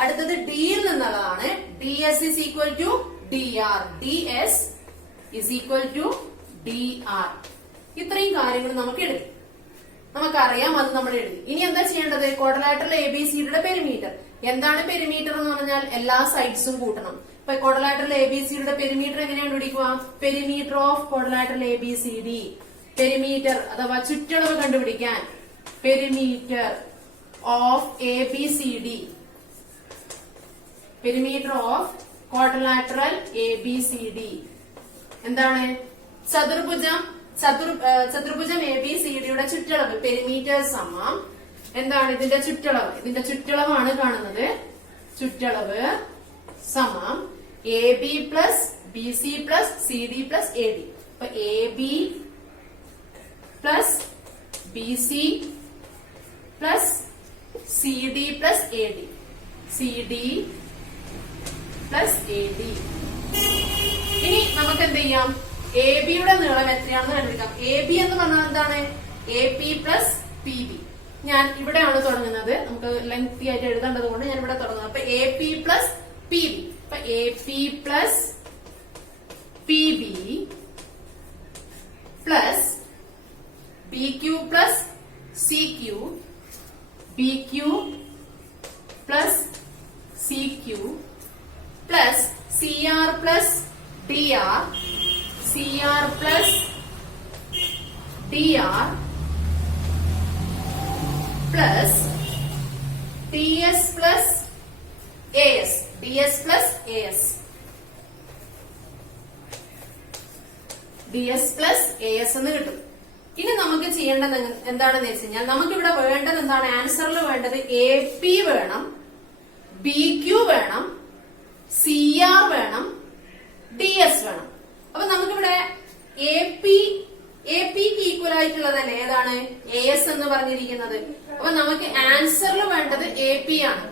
അടുത്തത് ഡിയിൽ നിന്നുള്ളതാണ്. D S is equal to D R. D S is equal to D R. ഇത്രയും കാര്യങ്ങൾ നമുക്ക് എഴുതി. നമുക്കറിയാം, അത് നമ്മൾ എഴുതി. ഇനി എന്താ ചെയ്യേണ്ടത്? ക്വാഡ്രിലാറ്ററൽ എ ബി സിയുടെ പെരിമീറ്റർ. എന്താണ് പെരിമീറ്റർ എന്ന് പറഞ്ഞാൽ? എല്ലാ സൈഡ്സും കൂട്ടണം. ഇപ്പൊ ക്വാഡ്രിലാറ്ററൽ എ ബി സിയുടെ പെരിമീറ്റർ എങ്ങനെയാണ് കണ്ടുപിടിക്കുക? Perimeter of quadrilateral A B C D. Perimeter അഥവാ ചുറ്റളവ് കണ്ടുപിടിക്കാൻ perimeter of A B C D. Perimeter of quadrilateral A B C D എന്താണ്? ചതുർഭുജം എ ബി സി ഡിയുടെ ചുറ്റളവ്. പെരിമീറ്റർ സമം എന്താണ്? ഇതിന്റെ ചുറ്റളവ്. ഇതിന്റെ ചുറ്റളവാണ് കാണുന്നത്. ചുറ്റളവ് സമം A B plus B C plus C D plus A D. അപ്പൊ A B plus B C plus C D plus A D. C D plus A D. ഇനി നമുക്ക് എന്ത് ചെയ്യാം? എ ബിയുടെ നീളം എത്രയാണെന്ന് കണ്ടുപിടിക്കാം. എ ബി എന്ന് പറഞ്ഞാൽ എന്താണ്? A P plus P B. ഞാൻ ഇവിടെയാണ് തുടങ്ങുന്നത്. നമുക്ക് ലെങ്തി ആയിട്ട് എഴുതേണ്ടത് കൊണ്ട് ഞാൻ ഇവിടെ തുടങ്ങുന്നത്. അപ്പൊ A P plus P B. അപ്പൊ A P plus P B plus B Q plus C Q, B Q plus C Q plus C R plus D R, C R plus D R plus T S plus A S. D S plus A S. D S plus A S എന്ന് കിട്ടും. ഇനി നമുക്ക് ചെയ്യേണ്ടത് എന്താണെന്ന് വെച്ച് കഴിഞ്ഞാൽ, നമുക്കിവിടെ വേണ്ടത് എന്താണ്? ആൻസറിൽ വേണ്ടത് എ പി വേണം, ബി ക്യൂ വേണം, സി ആർ വേണം, ഡി എസ് വേണം. അപ്പൊ നമുക്കിവിടെ എ പിക്ക് ഈക്വൽ ആയിട്ടുള്ളതല്ലേ ഏതാണ്? എ എസ് എന്ന് പറഞ്ഞിരിക്കുന്നത്. അപ്പൊ നമുക്ക് ആൻസറിൽ വേണ്ടത് എ പി ആണ്.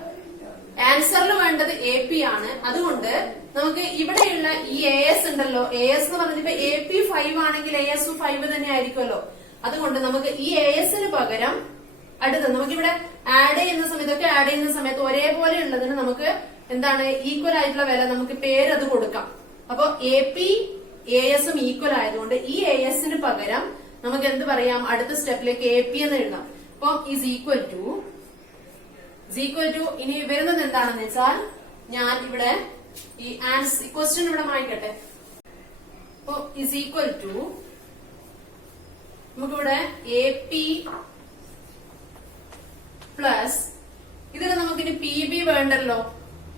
ആൻസറിൽ വേണ്ടത് എ പി ആണ്. അതുകൊണ്ട് നമുക്ക് ഇവിടെയുള്ള ഈ എ എസ് ഉണ്ടല്ലോ, എ എസ് എന്ന് പറഞ്ഞിട്ട് എ പി 5 ആണെങ്കിൽ എ എസ് 5 തന്നെ ആയിരിക്കുമല്ലോ. അതുകൊണ്ട് നമുക്ക് ഈ എ എസിന് പകരം അടുത്തത് നമുക്കിവിടെ ആഡ് ചെയ്യുന്ന സമയത്ത് ഒരേപോലെ ഉള്ളതിന് നമുക്ക് എന്താണ് ഈക്വൽ ആയിട്ടുള്ള വില നമുക്ക് പേര് അത് കൊടുക്കാം. അപ്പൊ AP AS ഈക്വൽ ആയതുകൊണ്ട് ഈ ASന് പകരം നമുക്ക് എന്ത് പറയാം, അടുത്ത സ്റ്റെപ്പിലേക്ക് AP എന്ന് എഴുതാം. അപ്പൊ ഈസ് ഈക്വൽ ടു ഇനി വരുന്നത് എന്താണെന്ന് വെച്ചാൽ ഞാൻ ഇവിടെ ഈ ക്വസ്റ്റ്യൻ ഇവിടെ മായ്ക്കട്ടെ. അപ്പൊ ഈസ് ഈക്വൽ ടു നമുക്കിവിടെ AP പ്ലസ് ഇതിന് നമുക്കിനി PB വേണ്ടല്ലോ.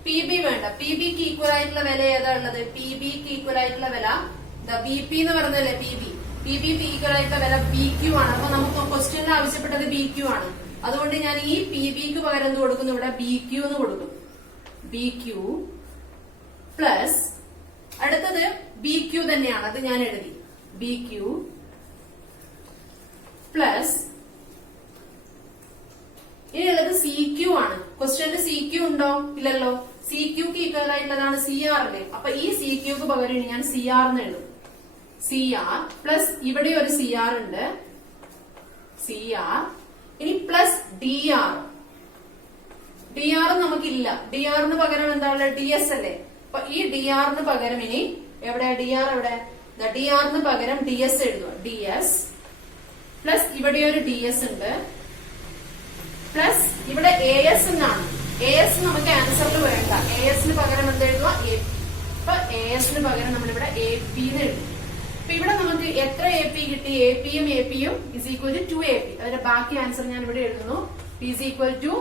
PB വേണ്ട. PBക്ക് ഈക്വൽ ആയിട്ടുള്ള വില ഏതാ ഉള്ളത്? PBക്ക് ഈക്വൽ ആയിട്ടുള്ള വില BP എന്ന് പറഞ്ഞല്ലേ PB ഈക്വൽ ആയിട്ടുള്ള വില BQ ആണ്. അപ്പൊ നമുക്ക് ക്വസ്റ്റ്യനിൽ ആവശ്യപ്പെട്ടത് BQ ആണ്. അതുകൊണ്ട് ഞാൻ ഈ PBക്ക് പകരം എന്ത് കൊടുക്കുന്നു, ഇവിടെ BQ എന്ന് കൊടുക്കും. BQ പ്ലസ് അടുത്തത് BQ തന്നെയാണ്, അത് ഞാൻ എഴുതി. BQ പ്ലസ് ഇനിയുള്ളത് CQ ആണ്. ക്വസ്റ്റ്യനിൽ CQ ഉണ്ടോ? ഇല്ലല്ലോ. CQക്ക് ഈക്വൽ ആയിട്ടുള്ളതാണ് CR അല്ലേ. അപ്പൊ ഈ CQക്ക് പകരം ഞാൻ CR എന്ന് എഴുതും. CR പ്ലസ് ഇവിടെ ഒരു CR ഉണ്ട്. CR ഇനി പ്ലസ് DR. DR നമുക്കില്ല. DRന് പകരം എന്താ ഉള്ളത്? DS അല്ലേ. അപ്പൊ ഈ DRന് പകരം ഇനി എവിടെ DR എവിടെ? DRന് പകരം DS എഴുതുക. DS പ്ലസ് ഇവിടെ ഒരു DS ഉണ്ട് പ്ലസ് ഇവിടെ AS എന്നാണ്. AS നമുക്ക് ആൻസറിൽ വേണ്ട. ASന് പകരം എന്ത് എഴുതുക? AP. അപ്പൊ ASന് പകരം നമ്മളിവിടെ AP എന്ന് എഴുതും. അപ്പൊ ഇവിടെ നമുക്ക് എത്ര AP കിട്ടി? APയും APയും is equal to 2AP. അതിന്റെ ബാക്കി ആൻസർ ഞാൻ ഇവിടെ എഴുതുന്നു. is equal to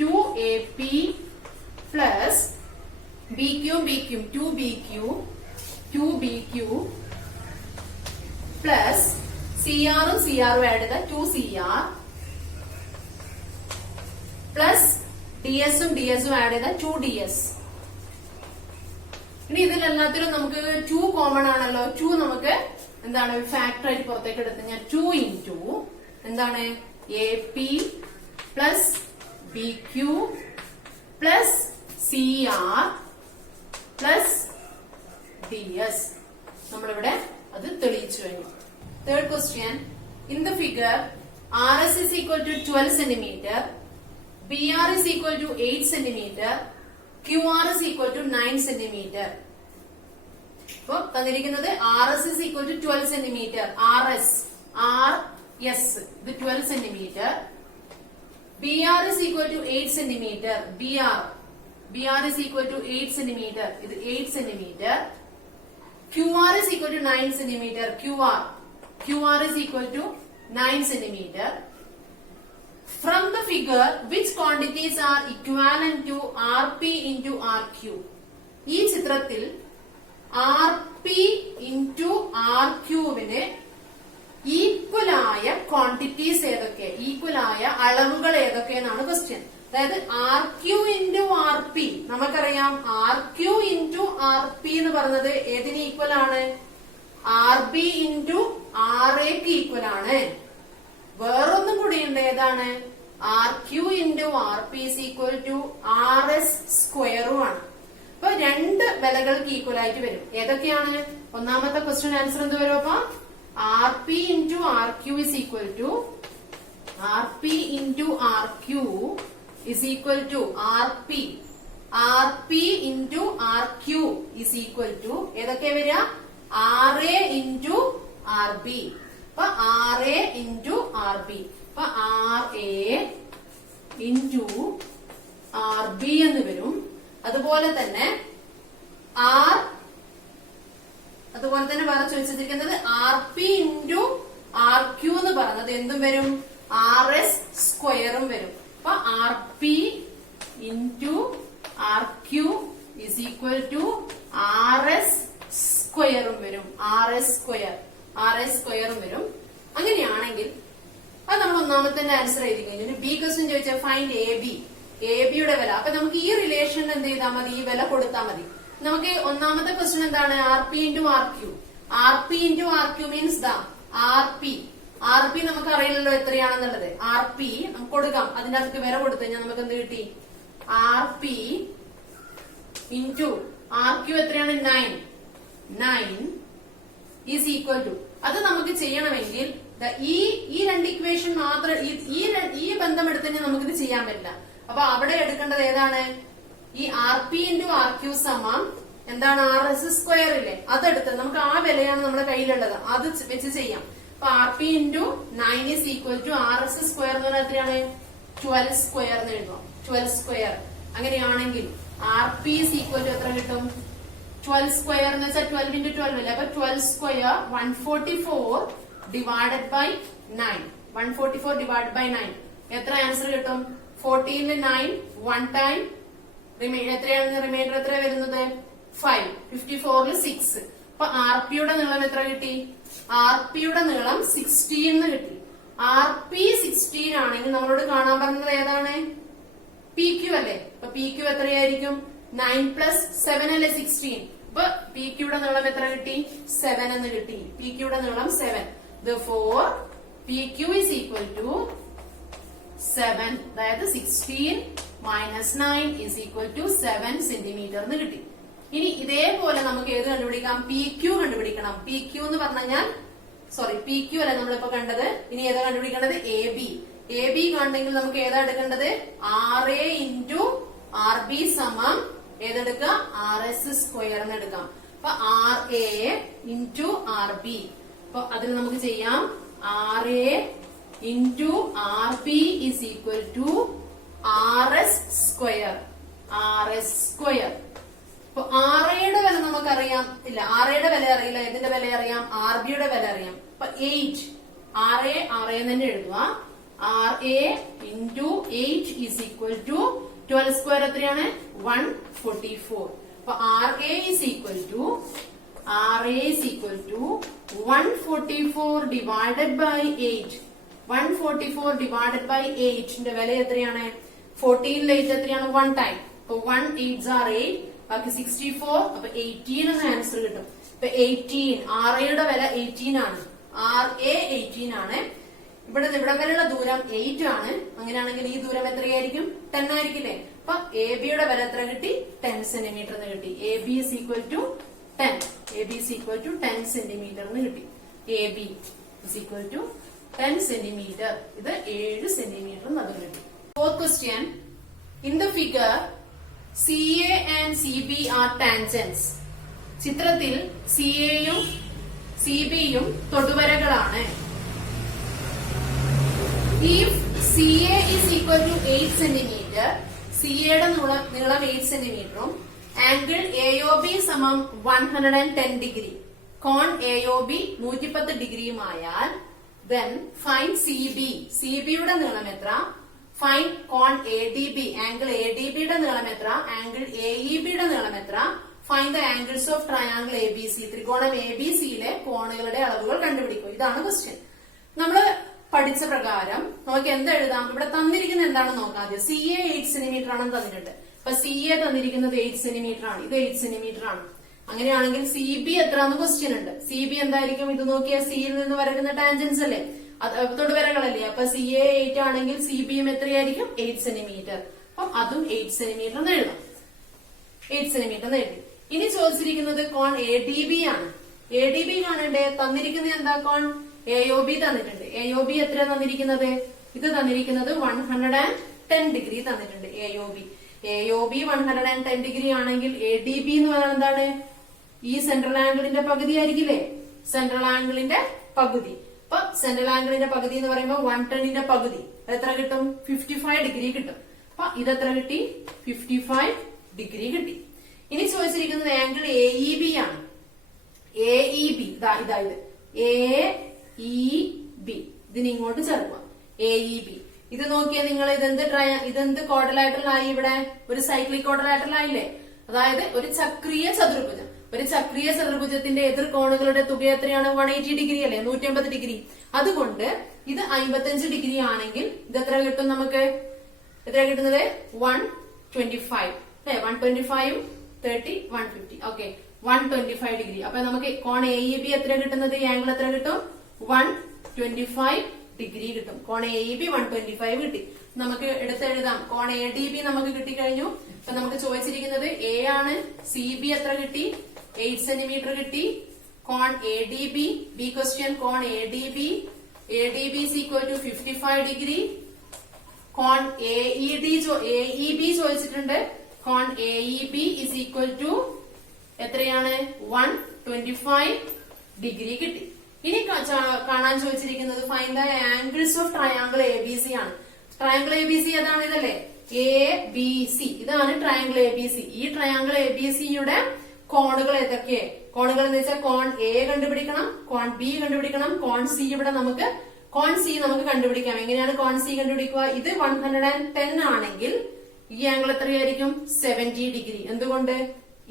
2AP plus BQയും 2BQ പ്ലസ് CRഉം CRഉം ആഡ് ചെയ്ത 2CR പ്ലസ് DSഉം ആഡ് ചെയ്ത 2DS. ഇനി ഇതിലെല്ലാത്തിലും നമുക്ക് 2 കോമൺ ആണല്ലോ. 2 നമുക്ക് എന്താണ് ഫാക്ടർ ആയിട്ട് പുറത്തേക്ക് എടുത്ത് ഞാൻ 2 ഇൻറ്റു എന്താണ് AP plus BQ plus CR plus DS. നമ്മളിവിടെ അത് തെളിയിച്ചു കഴിഞ്ഞു. Third question. In the figure RS is equal to 12 centimeter, BR is equal to 8 centimeter, QR is equal to 9 centimeter. അപ്പൊ തന്നിരിക്കുന്നത് RS is equal to 12 centimeter. RS ഇത് 12 centimeter. BR is equal to 8 centimeter. BR is equal to 8 centimeter. ഇത് 8 centimeter. QR is equal to 9 centimeter. QR is equal to 9 centimeter. From the figure, which quantities are equivalent to RP into RQ? ഈ ചിത്രത്തിൽ RP into RQ വിന് equal ആയ quantities ഏതൊക്കെ, equal ആയ അളവുകൾ ഏതൊക്കെയെന്നാണ് question. അതായത് RQ into RP നമുക്കറിയാം. RQ into RP എന്ന് പറഞ്ഞത് ഏതിന് ഈക്വൽ ആണ്? RB into RAക്ക് ഈക്വൽ ആണ്. വേറൊന്നും കൂടിയുണ്ട്. ഏതാണ്? RQ into RP is equal to RS സ്ക്വയറും ആണ്. അപ്പൊ രണ്ട് വിലകൾക്ക് ഈക്വൽ ആയിട്ട് വരും. ഏതൊക്കെയാണ്? ഒന്നാമത്തെ ക്വസ്റ്റ്യൻ ആൻസർ എന്ത് വരും? അപ്പൊ RP into RQ is equal to RP into RQ is equal to RP into RQ is equal to ഏതൊക്കെ വരിക? RA into RB. അപ്പൊ RA into RB. അപ്പൊ RA into RB എന്ന് വരും. അതുപോലെ തന്നെ വേറെ ചോദിച്ചിരിക്കുന്നത് RP into RQ എന്ന് പറഞ്ഞത് എന്തും വരും? RS സ്ക്വയറും വരും. അപ്പൊ RP into RQ is equal to RS സ്ക്വയറും വരും. RS സ്ക്വയറും വരും. അങ്ങനെയാണെങ്കിൽ അത് നമ്മൾ ഒന്നാമത്തെ ആൻസർ എഴുതി കഴിഞ്ഞു. ബി ക്വസ്റ്റ്യൻ ചോദിച്ചാൽ ഫൈൻഡ് ABയുടെ വില. അപ്പൊ നമുക്ക് ഈ റിലേഷനിൽ എന്ത് ചെയ്താൽ മതി? ഈ വില കൊടുത്താൽ മതി. നമുക്ക് ഒന്നാമത്തെ ക്വസ്റ്റ്യൻ എന്താണ്? RP into RQ. RP into RQ means RP നമുക്ക് അറിയില്ലല്ലോ എത്രയാണെന്നുള്ളത്. RP നമുക്ക് കൊടുക്കാം. അതിന്റെ അകത്ത് വില കൊടുത്തു കഴിഞ്ഞാൽ നമുക്ക് എന്ത് കിട്ടി? RP into RQ എത്രയാണ്? 9 is equal to. അത് നമുക്ക് ചെയ്യണമെങ്കിൽ ഈ രണ്ട് ഇക്വേഷൻ മാത്രം ഈ ബന്ധം എടുത്തന്നെ നമുക്കിത് ചെയ്യാൻ പറ്റില്ല. അപ്പൊ അവിടെ എടുക്കേണ്ടത് ഏതാണ്? ഈ R P into R Q സമം എന്താണ് ആർ എസ് സ്ക്വയർ ഇല്ലേ, അതെടുത്ത് നമുക്ക് ആ വിലയാണ് നമ്മുടെ കയ്യിലുള്ളത്, അത് വെച്ച് ചെയ്യാം. അപ്പൊ R P into 9 is equal to R S square എന്ന് പറഞ്ഞാൽ എത്രയാണ്? 12 സ്ക്വയർ എന്ന് എഴുതാം. 12 സ്ക്വയർ. അങ്ങനെയാണെങ്കിൽ R P is equal to എത്ര കിട്ടും? 12 സ്ക്വയർ എന്ന് വെച്ചാൽ 12 into 12 അല്ലേ. അപ്പൊ 12 square 144 divided by 9. 144 divide by 9 എത്ര ആൻസർ കിട്ടും? 14 9 1 ടൈം എത്രയാണ് റിമൈൻഡർ എത്ര വരുന്നത്? 5. 54 6. അപ്പൊ ആർ പിയുടെ നീളം എത്ര കിട്ടി? ആർ പിയുടെ നീളം 16 കിട്ടി. ആർ പി 16 ആണെങ്കിൽ നമ്മളോട് കാണാൻ പറഞ്ഞത് ഏതാണ്? പി ക്യു അല്ലേ. അപ്പൊ പി ക്യു എത്രയായിരിക്കും? 9 + 7 അല്ലേ 16. അപ്പൊ പി ക്യൂടെ നീളം എത്ര കിട്ടി? 7 എന്ന് കിട്ടി. പി ക്യൂടെ നീളം 7. Therefore P Q is equal to 7. അതായത് 16 minus 9 is equal to 7 centimetre എന്ന് കിട്ടി. ഇനി ഇതേപോലെ നമുക്ക് ഏത് കണ്ടുപിടിക്കാം? പി ക്യു കണ്ടുപിടിക്കണം. പി ക്യു എന്ന് പറഞ്ഞാൽ പി ക്യു അല്ല നമ്മളിപ്പോ കണ്ടത്. ഇനി ഏതാ കണ്ടുപിടിക്കേണ്ടത്? A B. എ ബി കാണണമെങ്കിൽ നമുക്ക് ഏതാ എടുക്കേണ്ടത്? R A into R B സമം ഏതെടുക്കുക? ആർ എസ് സ്ക്വയർ എന്ന് എടുക്കാം. അപ്പൊ R A into R B. അപ്പൊ അതിന് നമുക്ക് ചെയ്യാം. R A into R B is equal to R S square. R S square. അപ്പൊ ആർ എയുടെ വില നമുക്കറിയാം ഇല്ല, ആർ എയുടെ വില അറിയില്ല. ഏതിന്റെ വില അറിയാം? ആർ ബിയുടെ വില അറിയാം. അപ്പൊ 8. ആർ എ തന്നെ എഴുതുക. R A into 8 is equal to 12 square എത്രയാണ്? 144. അപ്പൊ R A is equal to 144 divided by 8. 144 divided by 8ന്റെ വില എത്രയാണ്? 14 8 എത്രയാണ്? 1 ടൈം. അപ്പൊ 1 8s are 8. ബാക്കി 64. അപ്പൊ 18 എന്ന ആൻസർ കിട്ടും. ഇപ്പൊ 18 ആർ എയുടെ വില 18 ആണ്. ആർ എ 18 ആണ്. ഇവിടെ വരെയുള്ള ദൂരം 8 ആണ്. അങ്ങനെയാണെങ്കിൽ ഈ ദൂരം എത്രയായിരിക്കും? 10 ആയിരിക്കില്ലേ. അപ്പൊ എ ബിയുടെ വില എത്ര കിട്ടി? 10 സെന്റിമീറ്റർ എന്ന് കിട്ടി. A B is equal to 10. A B is equal to 10 centimetre എന്ന് കിട്ടി. A B is equal to 10 centimetre. ഇത് 7 സെന്റിമീറ്റർ എന്ന് കിട്ടി. Fourth question. In the figure CA and CB are tangents. ചിത്രത്തിൽ CAയും CBയും തൊടുവരകളാണ്. If CA is equal to 8 cm, CAയുടെ നീളം 8 cm, angle AOB സമം 110 degree, കോൺ AOB 110 ഡിഗ്രിയുമായാൽ then find CB. CBയുടെ നീളം എത്ര? Find കോൺ ADB. Angle ADB യുടെ നീളം എത്ര? ആംഗിൾ AEB യുടെ നീളം എത്ര? Find the angles of triangle ABC. ത്രികോണം ABCയിലെ കോണുകളുടെ അളവുകൾ കണ്ടുപിടിക്കും. ഇതാണ് ക്വസ്റ്റ്യൻ. നമ്മള് പഠിച്ച പ്രകാരം നമുക്ക് എന്ത് എഴുതാം? ഇവിടെ തന്നിരിക്കുന്ന എന്താണെന്ന് നോക്കാം. ആദ്യം CA 8 സെന്റിമീറ്റർ ആണെന്ന് തന്നിട്ടുണ്ട്. അപ്പൊ CA തന്നിരിക്കുന്നത് 8 സെന്റിമീറ്റർ ആണ്. ഇത് 8 സെന്റിമീറ്റർ ആണ്. അങ്ങനെയാണെങ്കിൽ CB എത്രയാന്ന് ക്വസ്റ്റ്യൻ ഉണ്ട്. CB എന്തായിരിക്കും? ഇത് നോക്കിയാൽ സിയിൽ നിന്ന് വരയ്ക്കുന്ന ടാൻജൻസ് അല്ലേ, തൊടുവരകളല്ലേ. അപ്പൊ CA 8 ആണെങ്കിൽ CBയും എത്രയായിരിക്കും? 8 സെന്റിമീറ്റർ. അപ്പൊ അതും 8 സെന്റിമീറ്റർ എന്ന് എഴുതാം. 8 സെന്റിമീറ്റർ എന്ന് എഴുതി. ഇനി ചോദിച്ചിരിക്കുന്നത് കോൺ ADB ആണ്. ADB കാണണ്ടേ? തന്നിരിക്കുന്നത് എന്താ? കോൺ AOB തന്നിട്ടുണ്ട്. AOB എത്ര തന്നിരിക്കുന്നത്? ഇത് തന്നിരിക്കുന്നത് 110 ഡിഗ്രി തന്നിട്ടുണ്ട്. AOB 110 ഡിഗ്രി ആണെങ്കിൽ ADB എന്ന് പറഞ്ഞാൽ എന്താണ്? ഈ സെൻട്രൽ ആംഗിളിന്റെ പകുതി ആയിരിക്കില്ലേ? സെൻട്രൽ ആംഗിളിന്റെ പകുതി. അപ്പൊ സെൻട്രൽ ആംഗിളിന്റെ പകുതി എന്ന് പറയുമ്പോൾ 110ന്റെ പകുതി എത്ര കിട്ടും? 55 ഡിഗ്രി കിട്ടും. അപ്പൊ ഇതെത്ര കിട്ടി? 55 ഡിഗ്രി കിട്ടി. ഇനി ചോദിച്ചിരിക്കുന്നത് ആംഗിൾ AEB ആണ്. AEB ഇതായത് AEB ഇതിന് ഇങ്ങോട്ട് ചേർക്കുക. AEB ഇത് നോക്കിയാൽ നിങ്ങൾ ഇതെന്ത് ക്വാഡ്രിലാറ്ററൽ ആയി? ഇവിടെ ഒരു സൈക്ലിക് ക്വാഡ്രിലാറ്ററൽ ആയില്ലേ? അതായത് ഒരു ചക്രീയ ചതുർഭുജം. ഒരു ചക്രീയ ചതുർഭുജത്തിന്റെ എതിർ കോണുകളുടെ തുക എത്രയാണ്? 180 ഡിഗ്രി അല്ലേ, 180 ഡിഗ്രി. അതുകൊണ്ട് ഇത് 55 ഡിഗ്രി ആണെങ്കിൽ ഇത് എത്ര കിട്ടും നമുക്ക്? എത്ര കിട്ടുന്നത്? 125 അല്ലെ. 125 30 150. Okay, 125 degree. അപ്പൊ നമുക്ക് കോൺ AEB എത്ര കിട്ടുന്നത്? ഈ ആംഗിൾ എത്ര കിട്ടും? 125 ഡിഗ്രി കിട്ടും. കോൺ AEB 125 കിട്ടി. നമുക്ക് എടുത്തെഴുതാം. കോൺ ADB നമുക്ക് കിട്ടിക്കഴിഞ്ഞു. അപ്പൊ നമുക്ക് ചോദിച്ചിരിക്കുന്നത് A ആണ്. CB എത്ര കിട്ടി? 8 സെന്റിമീറ്റർ കിട്ടി. കോൺ ADB, ബി ക്വസ്റ്റ്യൻ, കോൺ ADB ADB is equal to 55 degree. Con AEB ചോദിച്ചിട്ടുണ്ട്. Con AEB is equal to എത്രയാണ് 125 ഡിഗ്രി കിട്ടി. ഇനി കാണാൻ ചോദിച്ചിരിക്കുന്നത് find the angles of triangle ABC ആണ്. ട്രയാംഗിൾ ABC ഏതാണ്? ഇതല്ലേ ABC. ഇതാണ് ട്രയാംഗിൾ ABC. ഈ ട്രയാംഗിൾ ABCയുടെ കോണുകൾ ഏതൊക്കെ? കോണുകൾ എന്ന് വെച്ചാൽ കോൺ A കണ്ടുപിടിക്കണം, കോൺ B കണ്ടുപിടിക്കണം, കോൺ C ഇവിടെ നമുക്ക് കണ്ടുപിടിക്കാം. എങ്ങനെയാണ് കോൺ C കണ്ടുപിടിക്കുക? ഇത് 110 ആണെങ്കിൽ ഈ ആംഗിൾ എത്രയായിരിക്കും? 70 ഡിഗ്രി. എന്തുകൊണ്ട്?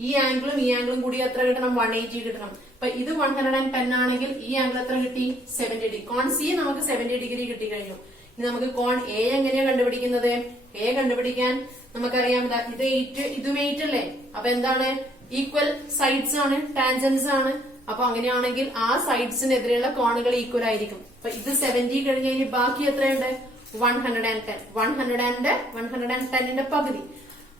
ഈ ആംഗിളും കൂടി എത്ര കിട്ടണം? 180 കിട്ടണം. അപ്പൊ ഇത് 110 ആണെങ്കിൽ ഈ ആംഗിൾ എത്ര കിട്ടി? 70 ഡിഗ്രി. കോൺ C നമുക്ക് 70 ഡിഗ്രി കിട്ടി കഴിഞ്ഞു. ഇനി നമുക്ക് കോൺ A എങ്ങനെയാ കണ്ടുപിടിക്കുന്നത്? A കണ്ടുപിടിക്കാൻ നമുക്കറിയാം ഇത് 8 ഇതും 8 അല്ലേ? അപ്പൊ എന്താണ്? ഈക്വൽ സൈഡ്സ് ആണ്, ടാൻജൻസ് ആണ്. അപ്പൊ അങ്ങനെയാണെങ്കിൽ ആ സൈഡ്സിനെതിരെയുള്ള കോണുകൾ ഈക്വൽ ആയിരിക്കും. അപ്പൊ ഇത് 70 കഴിഞ്ഞ് കഴിഞ്ഞ് ബാക്കി എത്രയുണ്ട്? 110. 110ന്റെ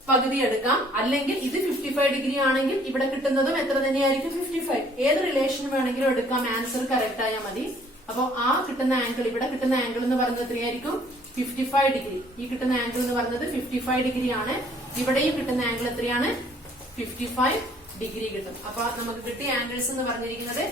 പകുതി എടുക്കാം. അല്ലെങ്കിൽ ഇത് 55 ഡിഗ്രി ആണെങ്കിൽ ഇവിടെ കിട്ടുന്നതും എത്ര തന്നെയായിരിക്കും? 55. ഏത് റിലേഷൻ വേണമെങ്കിലും എടുക്കാം, ആൻസർ കറക്റ്റ് ആയാൽ മതി. അപ്പൊ ആ കിട്ടുന്ന ആംഗിൾ, ഇവിടെ കിട്ടുന്ന ആംഗിൾ എന്ന് പറയുന്നത് എത്രയായിരിക്കും? 55 ഡിഗ്രി. ഈ കിട്ടുന്ന ആംഗിൾ എന്ന് പറയുന്നത് 55 ഡിഗ്രി ആണ്. ഇവിടെയും കിട്ടുന്ന ആംഗിൾ എത്രയാണ്? 55 ഡിഗ്രി കിട്ടും. അപ്പൊ നമുക്ക് കിട്ടിയ ആംഗിൾസ് എന്ന് പറഞ്ഞിരിക്കുന്നത്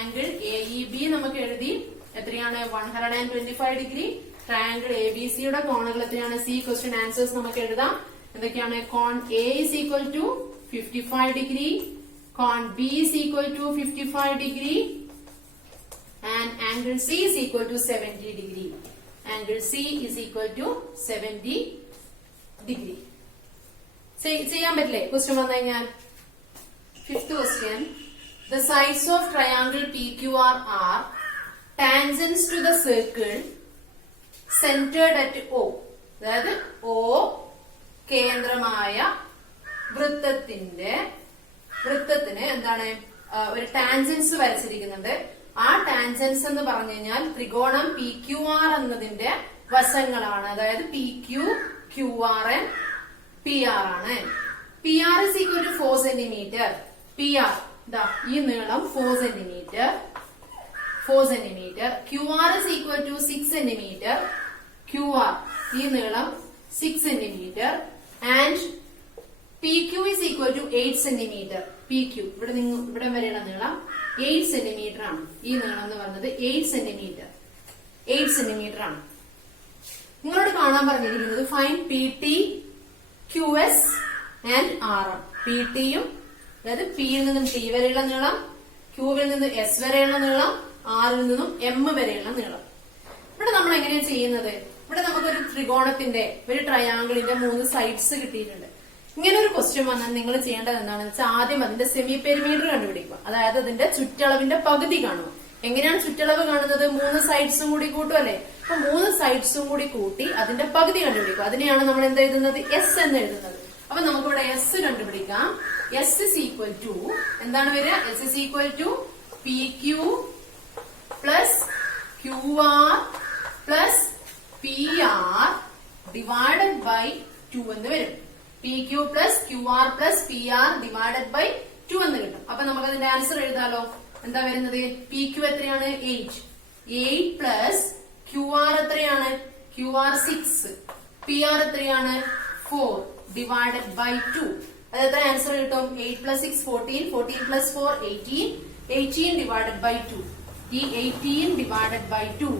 ആംഗിൾ AEB നമുക്ക് എഴുതി എത്രയാണ്? 125 ഡിഗ്രി. ട്രയാംഗിൾ ABCയുടെ കോണുകൾ എത്രയാണ്? C ക്വസ്റ്റ്യൻ ആൻസേഴ്സ് നമുക്ക് എഴുതാം. എന്തൊക്കെയാണ്? കോൺ A is equal to 55 degree, കോൺ B is equal to 55 degree, and angle C is equal to 70 degree. Angle C is equal to 70 degree. ചെയ്യാൻ പറ്റില്ലേ? ക്വസ്റ്റ്യൻ വന്നു കഴിഞ്ഞാൽ 5th question. The sides of triangle PQR are tangents to the circle centered at O. അതായത് O കേന്ദ്രമായ വൃത്തത്തിന് എന്താണ്? ഒരു tangents വരച്ചിരിക്കുന്നുണ്ട്. ആ tangents എന്ന് പറഞ്ഞു കഴിഞ്ഞാൽ ത്രികോണം PQR എന്നതിന്റെ വശങ്ങളാണ്. അതായത് PQ, QR and PR ആണ്. PR is equal to 4 centimeter. PR ഈ നീളം 4 centimeter. QR is equal to 6 centimeter. QR ഈ നീളം 6 centimeter. And PQ is equal to 8 centimeter. PQ ഇവിടെ വരെയുള്ള നീളം 8 centimeter ആണ്. ഈ നീളം എന്ന് പറയുന്നത് 8 centimeter ആണ്. നിങ്ങളോട് കാണാൻ പറഞ്ഞിരിക്കുന്നത് fine PT, QS and RM. PTയും അതായത് Pയിൽ നിന്നും T വരെയുള്ള നീളം, Qവിൽ നിന്നും S വരെയുള്ള നീളം, Rൽ നിന്നും M വരെയുള്ള നീളം. ഇവിടെ നമ്മൾ എങ്ങനെയാണ് ചെയ്യുന്നത്? ഇവിടെ നമുക്കൊരു ത്രികോണത്തിന്റെ, ഒരു ട്രയാംഗിളിന്റെ 3 സൈഡ്സ് കിട്ടിയിട്ടുണ്ട്. ഇങ്ങനെ ഒരു ക്വസ്റ്റ്യൻ വന്നാൽ നിങ്ങൾ ചെയ്യേണ്ടത് എന്താണെന്ന് വെച്ചാൽ ആദ്യം അതിന്റെ സെമി പെരിമീറ്റർ കണ്ടുപിടിക്കുക. അതായത് അതിന്റെ ചുറ്റളവിന്റെ പകുതി കാണുക. എങ്ങനെയാണ് ചുറ്റളവ് കാണുന്നത്? 3 സൈഡ്സും കൂടി കൂട്ടും അല്ലെ? അപ്പൊ 3 സൈഡ്സും കൂടി കൂട്ടി അതിന്റെ പകുതി കണ്ടുപിടിക്കുക. അതിനെയാണ് നമ്മൾ എന്ത് എഴുതുന്നത്? S എന്ന് എഴുതുന്നത്. അപ്പൊ നമുക്കിവിടെ S കണ്ടുപിടിക്കാം. S is equal to എന്താണ് വരിക? S is equal to PQ plus QR plus PR divided by 2 എന്ന് വരും. PQ plus QR plus PR divided by 2 എന്ന് കിട്ടും. അപ്പൊ നമുക്ക് അതിന്റെ ആൻസർ എഴുതാലോ. എന്താ വരുന്നത്? PQ എത്രയാണ്? 8 plus QR എത്രയാണ്? QR 6, PR എത്രയാണ്? 4 divided by 2. അത് എത്ര ആൻസർ കിട്ടും? 8 plus 6 14, 14 plus 4 18 divided by 2. ഈ 18 divided by 2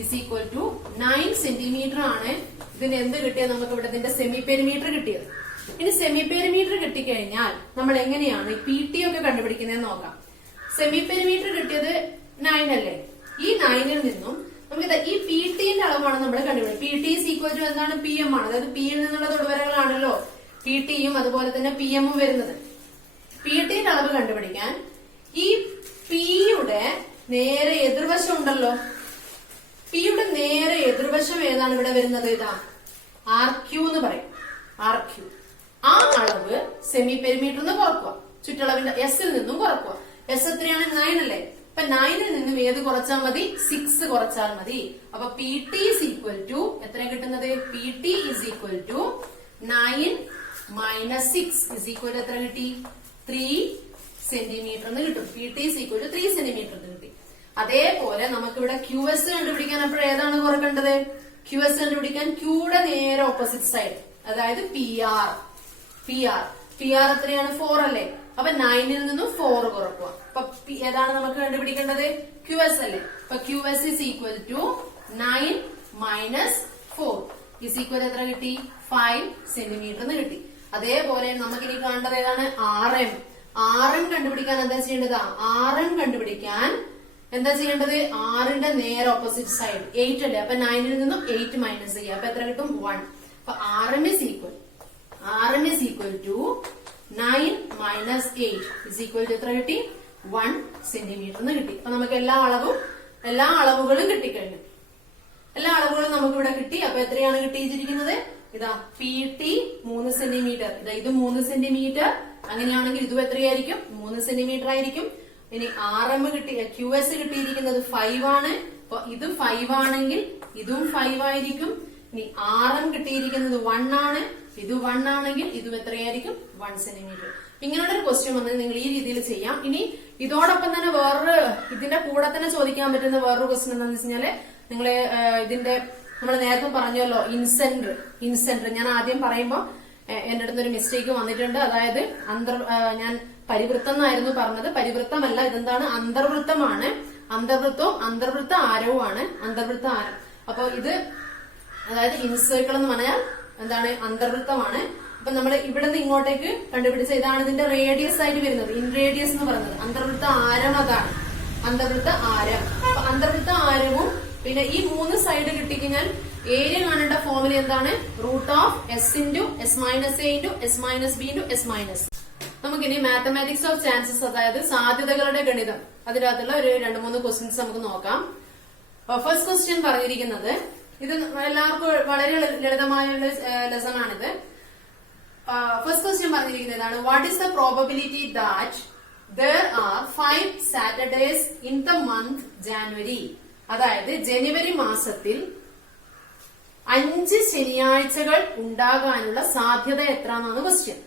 is equal to 9 centimeter ആണ്. ഇതിന് എന്ത് കിട്ടിയത്? നമുക്ക് ഇവിടെ ഇതിന്റെ സെമി പെരിമീറ്റർ കിട്ടിയത്. ഇനി സെമി പെരിമീറ്റർ കിട്ടിക്കഴിഞ്ഞാൽ നമ്മൾ എങ്ങനെയാണ് ഈ PT ഒക്കെ കണ്ടുപിടിക്കുന്നതെന്ന് നോക്കാം. സെമി പെരിമീറ്റർ കിട്ടിയത് 9 അല്ലേ? ഈ 9ൽ നിന്നും നമുക്ക് ഈ PTന്റെ അളവാണ് നമ്മൾ കണ്ടുപിടിക്കുന്നത്. PT is equal to എന്താണ്? PM ആണ്. അതായത് Pയിൽ നിന്നുള്ള തൊടുവരകളാണല്ലോ PTയും അതുപോലെ തന്നെ PMഉം വരുന്നത്. PTന്റെ അളവ് കണ്ടുപിടിക്കാൻ ഈ Pയുടെ നേരെ എതിർവശം ഉണ്ടല്ലോ. Pയുടെ നേരെ എതിർവശം ഏതാണ് ഇവിടെ വരുന്നത്? ഇതാ RQ എന്ന് പറയും. RQ ആ അളവ് സെമി പെരിമീറ്റർ നിന്ന് കുറക്കുക. ചുറ്റളവിന്റെ S-ൽ നിന്നും കുറക്കുക. S എത്രയാണ്? 9 അല്ലേ? അപ്പൊ 9ൽ നിന്നും ഏത് കുറച്ചാൽ മതി? 6 കുറച്ചാൽ മതി. അപ്പൊ PT is equal to എത്ര കിട്ടുന്നത്? PT is equal to 9 minus 6 is equal to എത്ര കിട്ടി? 3 സെന്റിമീറ്റർ എന്ന് കിട്ടും. PT is equal to 3 centimetre എന്ന് കിട്ടി. അതേപോലെ നമുക്ക് ഇവിടെ QS കണ്ടുപിടിക്കാൻ അപ്പോൾ ഏതാണ് കുറക്കേണ്ടത്? QS കണ്ടുപിടിക്കാൻ Qയുടെ നേരെ ഓപ്പോസിറ്റ് സൈഡ്, അതായത് PR എത്രയാണ്? 4 അല്ലേ? അപ്പൊ 9ൽ നിന്നും 4 കുറക്കുക. അപ്പൊ ഏതാണ് നമുക്ക് കണ്ടുപിടിക്കേണ്ടത്? QS അല്ലേ? അപ്പൊ QS is equal to 9 minus 4 is equal എത്ര കിട്ടി? 5 സെന്റിമീറ്റർ എന്ന് കിട്ടി. അതേപോലെ നമുക്ക് ഇനി കാണേണ്ടത് ഏതാണ്? RM കണ്ടുപിടിക്കാൻ എന്താ ചെയ്യേണ്ടത്? RM കണ്ടുപിടിക്കാൻ എന്താ ചെയ്യേണ്ടത്? R-ന്റെ നേരെ ഓപ്പോസിറ്റ് സൈഡ് 8 അല്ലേ? അപ്പൊ 9ൽ നിന്നും 8 മൈനസ് ചെയ്യുക. അപ്പൊ എത്ര കിട്ടും? 1. അപ്പൊ RM is equal to 9 minus 8 is equal to എത്ര കിട്ടി? 1 സെന്റിമീറ്റർ എന്ന് കിട്ടി. അപ്പൊ നമുക്ക് എല്ലാ അളവുകളും കിട്ടിക്കഴിഞ്ഞു. എല്ലാ അളവുകളും നമുക്ക് ഇവിടെ കിട്ടി. അപ്പൊ എത്രയാണ് കിട്ടിയിരിക്കുന്നത്? ഇതാ PT 3 സെന്റിമീറ്റർ, ഇത് 3 സെന്റിമീറ്റർ. അങ്ങനെയാണെങ്കിൽ ഇതും എത്രയായിരിക്കും? 3 സെന്റിമീറ്റർ ആയിരിക്കും. ഇനി QS കിട്ടിയിരിക്കുന്നത് 5 ആണ്. അപ്പൊ ഇത് 5 ആണെങ്കിൽ ഇതും 5 ആയിരിക്കും. ഇനി RM കിട്ടിയിരിക്കുന്നത് 1 ആണ്. ഇത് 1 ആണെങ്കിൽ ഇതും എത്രയായിരിക്കും? 1 സെന്റിമീറ്റർ. ഇങ്ങനെയുള്ള ഒരു ക്വസ്റ്റ്യൻ വന്നത് നിങ്ങൾ ഈ രീതിയിൽ ചെയ്യാം. ഇനി ഇതോടൊപ്പം തന്നെ ഇതിന്റെ കൂടെ തന്നെ ചോദിക്കാൻ പറ്റുന്ന വേറൊരു ക്വസ്റ്റ്യൻ എന്താണെന്ന് വെച്ച് കഴിഞ്ഞാല് നിങ്ങള് നമ്മൾ നേരത്തെ പറഞ്ഞല്ലോ ഇൻസെന്റർ. ഞാൻ ആദ്യം പറയുമ്പോ എന്റെ അടുത്തൊരു മിസ്റ്റേക്ക് വന്നിട്ടുണ്ട്. അതായത് ഞാൻ പരിവൃത്തം എന്നായിരുന്നു പറഞ്ഞത്. പരിവൃത്തമല്ല, ഇതെന്താണ്? അന്തർവൃത്തമാണ്. അന്തർവൃത്തവും അന്തർവൃത്ത ആരവുമാണ്. അന്തർവൃത്ത ആരം. അപ്പൊ ഇത് അതായത് ഇൻസേർക്കിൾ എന്ന് പറഞ്ഞാൽ എന്താണ്? അന്തർവൃത്തമാണ്. അപ്പൊ നമ്മൾ ഇവിടെ നിന്ന് ഇങ്ങോട്ടേക്ക് കണ്ടുപിടിച്ച ഇതാണ് ഇതിന്റെ റേഡിയസ് ആയിട്ട് വരുന്നത്. ഇൻ റേഡിയസ് എന്ന് പറയുന്നത് അന്തർവൃത്ത ആരം. അതാണ് അന്തർവൃത്ത ആരം. അപ്പൊ അന്തർവൃത്ത ആരവും പിന്നെ ഈ 3 സൈഡ് കിട്ടിക്കഴിഞ്ഞാൽ ഏരിയ കാണേണ്ട ഫോർമുല എന്താണ്? √S/(S-A) നമുക്കിനി മാത്തമാറ്റിക്സ് ഓഫ് ചാൻസസ്, അതായത് സാധ്യതകളുടെ ഗണിതം, അതിനകത്തുള്ള ഒരു 2-3 ക്വസ്റ്റ്യൻസ് നമുക്ക് നോക്കാം. ഫസ്റ്റ് ക്വസ്റ്റ്യൻ പറഞ്ഞിരിക്കുന്നത്, ഇത് എല്ലാവർക്കും വളരെ ലളിതമായ ഒരു ലെസൺ ആണിത്. ഫസ്റ്റ് ക്വസ്റ്റ്യൻ പറഞ്ഞിരിക്കുന്നത് ഇതാണ്: what is the probability that there are 5 Saturdays in the month January? അതായത് ജനുവരി മാസത്തിൽ 5 ശനിയാഴ്ചകൾ ഉണ്ടാകാനുള്ള സാധ്യത എത്രയെന്നാണ് ക്വസ്റ്റ്യൻ.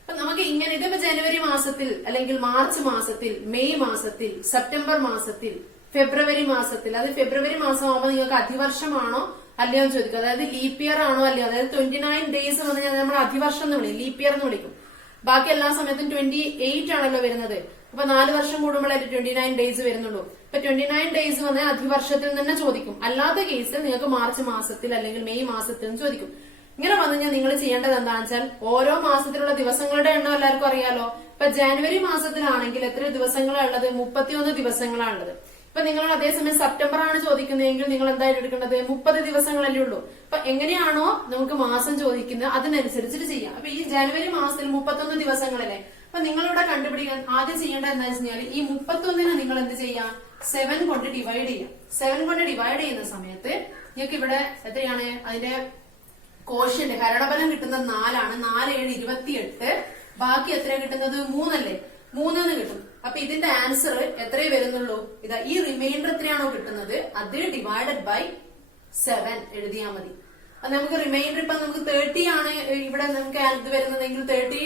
അപ്പൊ നമുക്ക് ഇങ്ങനെ ഇതിപ്പോ ജനുവരി മാസത്തിൽ, അല്ലെങ്കിൽ മാർച്ച് മാസത്തിൽ, മെയ് മാസത്തിൽ, സെപ്റ്റംബർ മാസത്തിൽ, ഫെബ്രുവരി മാസത്തിൽ, അത് ഫെബ്രുവരി മാസം ആവുമ്പോൾ നിങ്ങൾക്ക് അധിവർഷമാണോ അല്ലയോ എന്ന് ചോദിക്കും. അതായത് ലീപ്പ് ഇയർ ആണോ അല്ലയോ. അതായത് 29 ഡേയ്സ് വന്നു കഴിഞ്ഞാൽ നമ്മൾ അധിവർഷം എന്ന് വിളിക്കും, ലീപ്പ് ഇയർ എന്ന് വിളിക്കും. ബാക്കി എല്ലാ സമയത്തും 28 ആണല്ലോ വരുന്നത്. അപ്പൊ 4 വർഷം കൂടുമ്പോഴേ 29 ഡേയ്സ് വരുന്നുള്ളൂ. ഇപ്പൊ 29 ഡേയ്സ് വന്നാൽ അധിവർഷത്തിൽ തന്നെ ചോദിക്കും. അല്ലാത്ത കേസിൽ നിങ്ങൾക്ക് മാർച്ച് മാസത്തിൽ അല്ലെങ്കിൽ മെയ് മാസത്തിൽ ചോദിക്കും. ഇങ്ങനെ വന്നു കഴിഞ്ഞാൽ നിങ്ങൾ ചെയ്യേണ്ടത് എന്താണെന്ന് വെച്ചാൽ ഓരോ മാസത്തിലുള്ള ദിവസങ്ങളുടെ എണ്ണം എല്ലാവർക്കും അറിയാലോ. ഇപ്പൊ ജനുവരി മാസത്തിലാണെങ്കിൽ എത്ര ദിവസങ്ങളാണ് ഉള്ളത്? 31 ദിവസങ്ങളാണുള്ളത്. ഇപ്പൊ നിങ്ങൾ അതേസമയം സെപ്റ്റംബർ ആണ് ചോദിക്കുന്നതെങ്കിൽ നിങ്ങൾ എന്തായാലും എടുക്കേണ്ടത് 30 ദിവസങ്ങളല്ലേ ഉള്ളൂ. അപ്പൊ എങ്ങനെയാണോ നമുക്ക് മാസം ചോദിക്കുന്നത് അതിനനുസരിച്ചിട്ട് ചെയ്യാം. അപ്പൊ ഈ ജനുവരി മാസത്തിൽ 31 ദിവസങ്ങളല്ലേ. അപ്പൊ നിങ്ങളിവിടെ കണ്ടുപിടിക്കാൻ ആദ്യം ചെയ്യേണ്ടത് എന്താ വെച്ചാൽ ഈ 31 നിങ്ങൾ എന്ത് ചെയ്യാം? 7 കൊണ്ട് ഡിവൈഡ് ചെയ്യാം. 7 കൊണ്ട് ഡിവൈഡ് ചെയ്യുന്ന സമയത്ത് നിങ്ങൾക്ക് ഇവിടെ എത്രയാണ്? അതിന്റെ കോഷ്യന്റ് ഹരണഫലം കിട്ടുന്നത് 4 ആണ്. 4 7 28. ബാക്കി എത്രയാണ് കിട്ടുന്നത്? 3 അല്ലേ? 3 എന്ന് കിട്ടും. അപ്പൊ ഇതിന്റെ ആൻസർ എത്രയേ വരുന്നുള്ളൂ? ഇതാ ഈ റിമൈൻഡർ എത്രയാണോ കിട്ടുന്നത് അത് ഡിവൈഡഡ് ബൈ 7 എഴുതിയാൽ മതി. അത് നമുക്ക് റിമൈൻഡർ ഇപ്പൊ നമുക്ക് 30 ആണ് ഇവിടെ നമുക്ക് ഇത് വരുന്നതെങ്കിൽ 30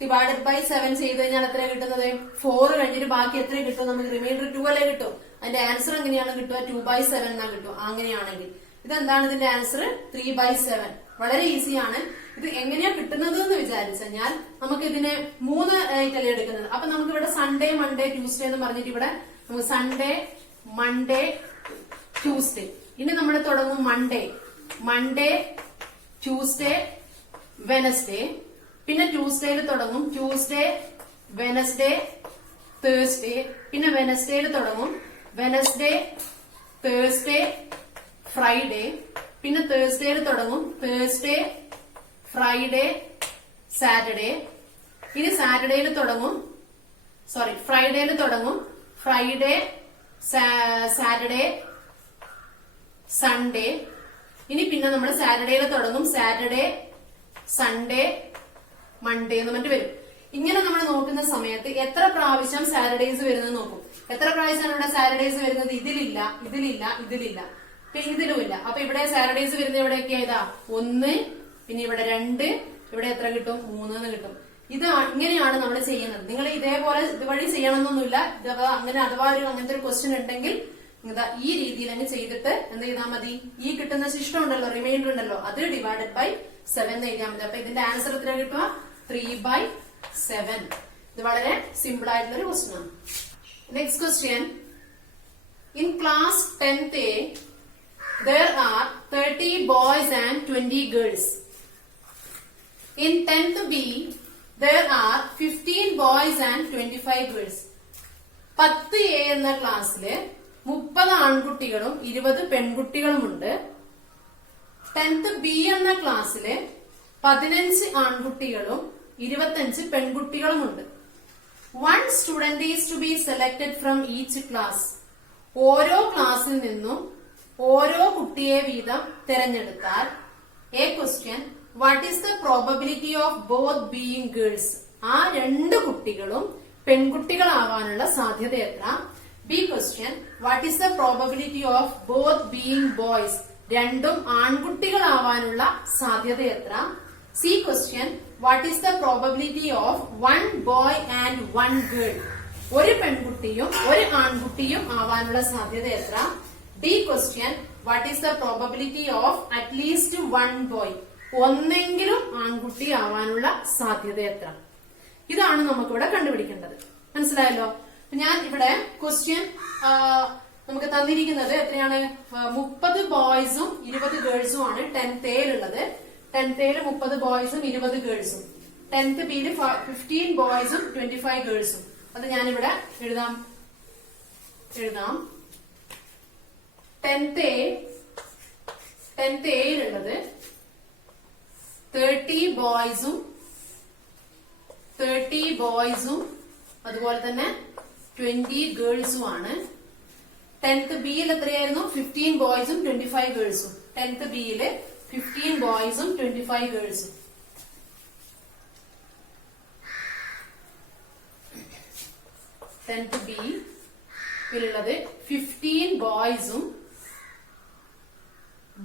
ഡിവൈഡഡ് ബൈ 7 ചെയ്ത് കഴിഞ്ഞാൽ എത്രയാണ് കിട്ടുന്നത്? 4 കഴിഞ്ഞിട്ട് ബാക്കി എത്ര കിട്ടും? നമുക്ക് റിമൈൻഡർ 2 അല്ലേ കിട്ടും. അതിന്റെ ആൻസർ എങ്ങനെയാണ് കിട്ടുക? 2/7 എന്നാ കിട്ടും. അങ്ങനെയാണെങ്കിൽ ഇതെന്താണ് ഇതിന്റെ ആൻസർ? 3/7. വളരെ ഈസിയാണ്. ഇത് എങ്ങനെയാ കിട്ടുന്നത് എന്ന് വിചാരിച്ചു കഴിഞ്ഞാൽ നമുക്ക് ഇതിനെ 3 ആയിട്ടല്ലേ എടുക്കുന്നത്. അപ്പൊ നമുക്ക് ഇവിടെ സൺഡേ, മൺഡേ, ട്യൂസ്ഡേ എന്ന് പറഞ്ഞിട്ട് ഇവിടെ നമുക്ക് സൺഡേ, മൺഡേ, ട്യൂസ്ഡേ. ഇനി നമ്മൾ തുടങ്ങും മൺഡേ, ട്യൂസ്ഡേ, വെനസ്ഡേ. പിന്നെ ട്യൂസ്ഡേയിൽ തുടങ്ങും ട്യൂസ്ഡേ, വെനസ്ഡേ, തേഴ്സ്ഡേ. പിന്നെ വെനസ്ഡേയിൽ തുടങ്ങും വെനസ്ഡേ, തേഴ്സ്ഡേ, ഫ്രൈഡേ. പിന്നെ തേഴ്സ്ഡേയിൽ തുടങ്ങും തേഴ്സ്ഡേ, ഫ്രൈഡേ, സാറ്റർഡേ. ഇനി സാറ്റർഡേയിൽ തുടങ്ങും ഫ്രൈഡേയിൽ തുടങ്ങും ഫ്രൈഡേ, സാറ്റർഡേ, സൺഡേ. ഇനി പിന്നെ നമ്മൾ സാറ്റർഡേയിൽ തുടങ്ങും സാറ്റർഡേ, സൺഡേ, മൺഡേ എന്ന് മറ്റു വരും. ഇങ്ങനെ നമ്മൾ നോക്കുന്ന സമയത്ത് എത്ര പ്രാവശ്യം സാറ്റർഡേസ് വരുന്നത് നോക്കും. എത്ര പ്രാവശ്യമാണ് ഇവിടെ സാറ്റർഡേസ് വരുന്നത്? ഇതിലില്ല, പിന്നെ ഇതിലുമില്ല. അപ്പൊ ഇവിടെ സാറ്റർഡേസ് വരുന്നത് എവിടെയൊക്കെ? 1, പിന്നെ ഇവിടെ 2, ഇവിടെ എത്ര കിട്ടും? 3 എന്ന് കിട്ടും. ഇങ്ങനെയാണ് നമ്മൾ ചെയ്യുന്നത്. നിങ്ങൾ ഇതേപോലെ ഇതുവഴി ചെയ്യണമെന്നൊന്നുമില്ല. അഥവാ അങ്ങനത്തെ ഒരു ക്വസ്റ്റ്യൻ ഉണ്ടെങ്കിൽ ഈ രീതിയിൽ തന്നെ ചെയ്തിട്ട് എന്ത് ചെയ്താൽ മതി, ഈ കിട്ടുന്ന ശിഷ്ടം ഉണ്ടല്ലോ, റിമൈൻഡർ ഉണ്ടല്ലോ, അത് ഡിവൈഡഡ് ബൈ 7 എന്ന് എഴുതിയാൽ മതി. അപ്പൊ ഇതിന്റെ ആൻസർ എത്ര കിട്ടുക? 3/7. ഇത് വളരെ സിമ്പിൾ ആയിട്ടുള്ള ഒരു ക്വസ്റ്റ്യൻ ആണ്. Next question. In class 10th A, there are 30 boys and 20 girls. In 10th B, there are 15 boys and 25 girls. 10A എന്ന ക്ലാസ്സില് 30 ആൺകുട്ടികളും 20 പെൺകുട്ടികളുമുണ്ട്. 10th B എന്ന ക്ലാസ്സില് 15 ആൺകുട്ടികളും 25 പെൺകുട്ടികളുമുണ്ട്. One student is to be selected from each class. ഓരോ ക്ലാസ്സിൽ നിന്നും ഓരോ കുട്ടിയെ വീതം തിരഞ്ഞെടുത്താൽ A question, what is the probability of both being girls? ആ രണ്ട് കുട്ടികളും പെൺകുട്ടികളാവാനുള്ള സാധ്യത എത്ര? B question, what is the probability of both being boys? രണ്ടും ആൺകുട്ടികളാവാനുള്ള സാധ്യത എത്ര? C question, what is the probability of 1 boy and 1 girl? ഒരു പെൺകുട്ടിയും ഒരു ആൺകുട്ടിയും ആവാനുള്ള സാധ്യത എത്ര? D question, what is the probability of at least 1 boy? ഒന്നെങ്കിലും ആൺകുട്ടി ആവാനുള്ള സാധ്യത എത്ര? ഇതാണ് നമുക്കിവിടെ കണ്ടുപിടിക്കേണ്ടത്. മനസ്സിലായല്ലോ? ഞാൻ ഇവിടെ ക്വസ്റ്റ്യൻ നമുക്ക് തന്നിരിക്കുന്നത് എത്രയാണ്? 30 ബോയ്സും 20 ഗേൾസും ആണ് 10th Aയിലുള്ളത്. 10th Aയിൽ 30 ബോയ്സും 20 ഗേൾസും. 10th Bയിൽ 15 ബോയ്സും 25 ഗേൾസും. അത് ഞാനിവിടെ എഴുതാം. 10th Aയിലുള്ളത് 30 ബോയ്സും അതുപോലെ തന്നെ 20 ഗേൾസും ആണ്. 10th Bയിൽ എത്രയായിരുന്നു? 15 ബോയ്സും 25 ഗേൾസും. 10th Bയില് 15 ബോയ്സും 25 ഗേൾസും. 10th Bയിലുള്ളത് 15 ബോയ്സും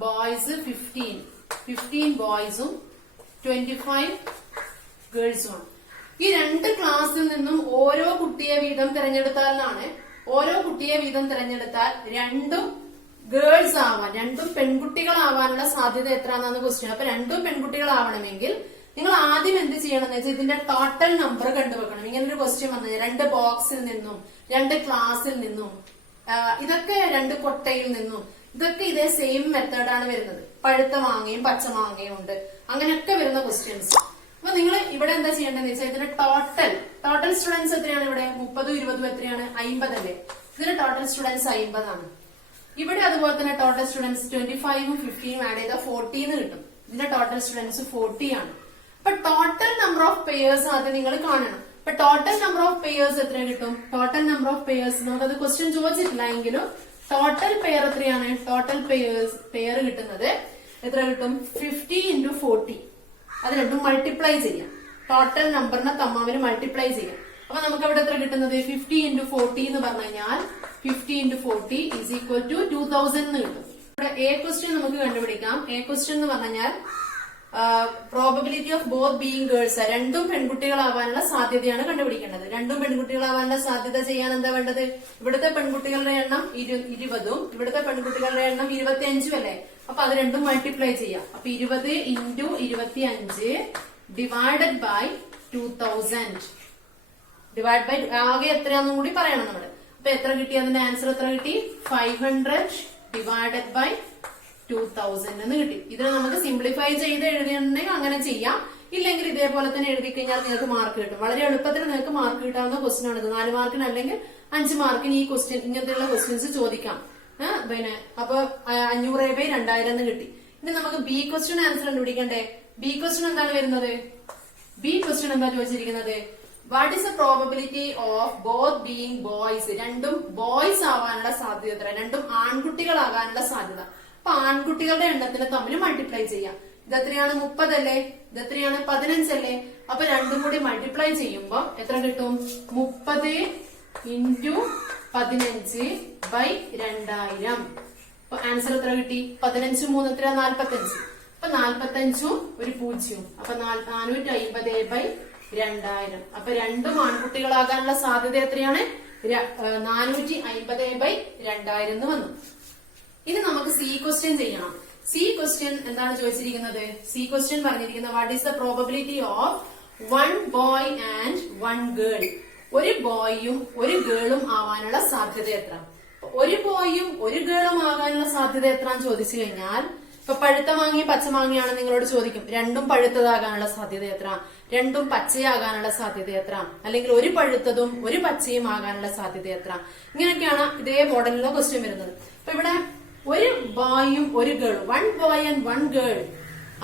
15 ബോയ്സും 25 ഗേൾസുമാണ്. ഈ രണ്ട് ക്ലാസ്സിൽ നിന്നും ഓരോ കുട്ടിയെ വീതം തിരഞ്ഞെടുത്താൽ രണ്ടും ഗേൾസ് ആവാൻ, രണ്ടും പെൺകുട്ടികളാവാനുള്ള സാധ്യത എത്രയാണെന്നാണ് ക്വസ്റ്റ്യൻ. അപ്പൊ രണ്ടും പെൺകുട്ടികളാവണമെങ്കിൽ നിങ്ങൾ ആദ്യം എന്ത് ചെയ്യണം എന്ന് വെച്ചാൽ ഇതിന്റെ ടോട്ടൽ നമ്പർ കണ്ടുവെക്കണം. ഇങ്ങനൊരു ക്വസ്റ്റ്യൻ വന്നത് 2 ബോക്സിൽ നിന്നും 2 ക്ലാസ്സിൽ നിന്നും ഇതൊക്കെ 2 കൊട്ടയിൽ നിന്നും ഇതൊക്കെ ഇതേ സെയിം മെത്തേഡാണ് വരുന്നത്. പഴുത്ത മാങ്ങയും പച്ച മാങ്ങയും ഉണ്ട്, അങ്ങനെയൊക്കെ വരുന്ന ക്വസ്റ്റ്യൻസ്. അപ്പൊ നിങ്ങൾ ഇവിടെ എന്താ ചെയ്യേണ്ടതെന്ന് വെച്ചാൽ ഇതിന്റെ ടോട്ടൽ സ്റ്റുഡൻസ് എത്രയാണ്? ഇവിടെ 30 20 എത്രയാണ്? 50 അല്ലേ? ഇതിന്റെ ടോട്ടൽ സ്റ്റുഡൻസ് 50 ആണ്. ഇവിടെ അതുപോലെ തന്നെ ടോട്ടൽ സ്റ്റുഡൻസ് 25ഉം 15ഉം ആഡ് ചെയ്താൽ 40 എന്ന് കിട്ടും. ഇതിന്റെ ടോട്ടൽ സ്റ്റുഡൻസ് 40 ആണ്. അപ്പൊ ടോട്ടൽ നമ്പർ ഓഫ് പെയേഴ്സ് ആദ്യം നിങ്ങൾ കാണണം. അപ്പൊ ടോട്ടൽ നമ്പർ ഓഫ് പെയേഴ്സ് എത്ര കിട്ടും? ടോട്ടൽ നമ്പർ ഓഫ് പെയേഴ്സ് നമുക്കത് ക്വസ്റ്റ്യൻ ചോദിച്ചിട്ടില്ല എങ്കിലും ടോട്ടൽ പെയർ എത്രയാണ്? ടോട്ടൽ പെയർ കിട്ടുന്നത് എത്ര കിട്ടും? 50 × 40. അത് രണ്ടും മൾട്ടിപ്ലൈ ചെയ്യാം. ടോട്ടൽ നമ്പറിനെ തമ്മിൽ മൾട്ടിപ്ലൈ ചെയ്യാം. അപ്പൊ നമുക്ക് അവിടെ എത്ര കിട്ടുന്നത്? 50 × 40 എന്ന് പറഞ്ഞു കഴിഞ്ഞാൽ 50 × 40 is equal to 2000 എന്ന് കിട്ടും. ഇവിടെ എ ക്വസ്റ്റ്യൻ നമുക്ക് കണ്ടുപിടിക്കാം. എ ക്വസ്റ്റ്യൻ എന്ന് പറഞ്ഞാൽ probability of both being girls, രണ്ടും പെൺകുട്ടികളാവാനുള്ള സാധ്യതയാണ് കണ്ടുപിടിക്കേണ്ടത്. രണ്ടും പെൺകുട്ടികളാവാനുള്ള സാധ്യത ചെയ്യാൻ എന്താ വേണ്ടത്? ഇവിടുത്തെ പെൺകുട്ടികളുടെ എണ്ണം 20ഉം ഇവിടുത്തെ പെൺകുട്ടികളുടെ എണ്ണം 25ഉം അല്ലേ? അപ്പൊ അത് രണ്ടും മൾട്ടിപ്ലൈ ചെയ്യാം. അപ്പൊ 20 × 25 ഡിവൈഡഡ് ബൈ 2000 ഡിവൈഡ് ബൈ ആകെ എത്രയാണെന്നും കൂടി പറയണം നമ്മള്. അപ്പൊ എത്ര കിട്ടി? അതിന്റെ ആൻസർ എത്ര കിട്ടി? 500 ഡിവൈഡഡ് ബൈ 2000 എന്ന് കിട്ടി. ഇതിനെ നമുക്ക് സിംപ്ലിഫൈ ചെയ്ത് എഴുതിയിട്ടുണ്ടെങ്കിൽ അങ്ങനെ ചെയ്യാം. ഇല്ലെങ്കിൽ ഇതേപോലെ തന്നെ എഴുതി കഴിഞ്ഞാൽ നിങ്ങൾക്ക് മാർക്ക് കിട്ടും. വളരെ എളുപ്പത്തിൽ നിങ്ങൾക്ക് മാർക്ക് കിട്ടാവുന്ന ക്വസ്റ്റ്യൻ ആണ് ഇത്. 4 മാർക്കിന് അല്ലെങ്കിൽ 5 മാർക്കിന് ഈ ക്വസ്റ്റ്യൻ ഇങ്ങനത്തെയുള്ള ക്വസ്റ്റ്യൻസ് ചോദിക്കാം. പിന്നെ അപ്പൊ 500/2000 എന്ന് കിട്ടി. ഇനി നമുക്ക് ബി ക്വസ്റ്റ്യൻ ആൻസർ കണ്ടുപിടിക്കണ്ടേ? ബി ക്വസ്റ്റ്യൻ എന്താണ് വരുന്നത്? ബി ക്വസ്റ്റ്യൻ എന്താ ചോദിച്ചിരിക്കുന്നത്? What is the probability of both being boys? രണ്ടും ബോയ്സ് ആവാനുള്ള സാധ്യത, രണ്ടും ആൺകുട്ടികളാകാനുള്ള സാധ്യത. അപ്പൊ ആൺകുട്ടികളുടെ എണ്ണത്തിന് തമ്മിൽ മൾട്ടിപ്ലൈ ചെയ്യാം. ഇതെത്രയാണ്? 30 അല്ലേ? ഇതെത്രയാണ്? 15 അല്ലേ? അപ്പൊ രണ്ടും കൂടി മൾട്ടിപ്ലൈ ചെയ്യുമ്പോ എത്ര കിട്ടും? 30 × 15/2000. അപ്പൊ ആൻസർ എത്ര കിട്ടി? 15 3 എത്രയാ? 45. അപ്പൊ 45ഉം ഒരു 0. അപ്പൊ 450/2000 2000. അപ്പൊ രണ്ടും ആൺകുട്ടികളാകാനുള്ള സാധ്യത എത്രയാണ്? 450/2000 എന്ന് വന്നു. ഇനി നമുക്ക് സി ക്വസ്റ്റ്യൻ ചെയ്യണം. സി ക്വസ്റ്റ്യൻ എന്താണ് ചോദിച്ചിരിക്കുന്നത്? സി ക്വസ്റ്റ്യൻ പറഞ്ഞിരിക്കുന്നത് what is the probability of 1 boy and 1 girl. ഒരു ബോയും ഒരു ഗേളും ആവാനുള്ള സാധ്യത എത്ര? ഒരു ബോയും ഒരു ഗേളും ആകാനുള്ള സാധ്യത എത്ര ചോദിച്ചു കഴിഞ്ഞാൽ, ഇപ്പൊ പഴുത്ത മാങ്ങയും പച്ചമാങ്ങയാണ് നിങ്ങളോട് ചോദിക്കും. രണ്ടും പഴുത്തതാകാനുള്ള സാധ്യത എത്ര? രണ്ടും പച്ചയാകാനുള്ള സാധ്യത എത്ര? അല്ലെങ്കിൽ ഒരു പഴുത്തതും ഒരു പച്ചയും ആകാനുള്ള സാധ്യത എത്ര? ഇങ്ങനെയൊക്കെയാണ് ഇതേ മോഡലിലെ ക്വസ്റ്റ്യൻ വരുന്നത്. അപ്പൊ ഇവിടെ ഒരു ബോയും ഒരു ഗേളും, 1 ബോയ് ആൻഡ് 1 ഗേൾ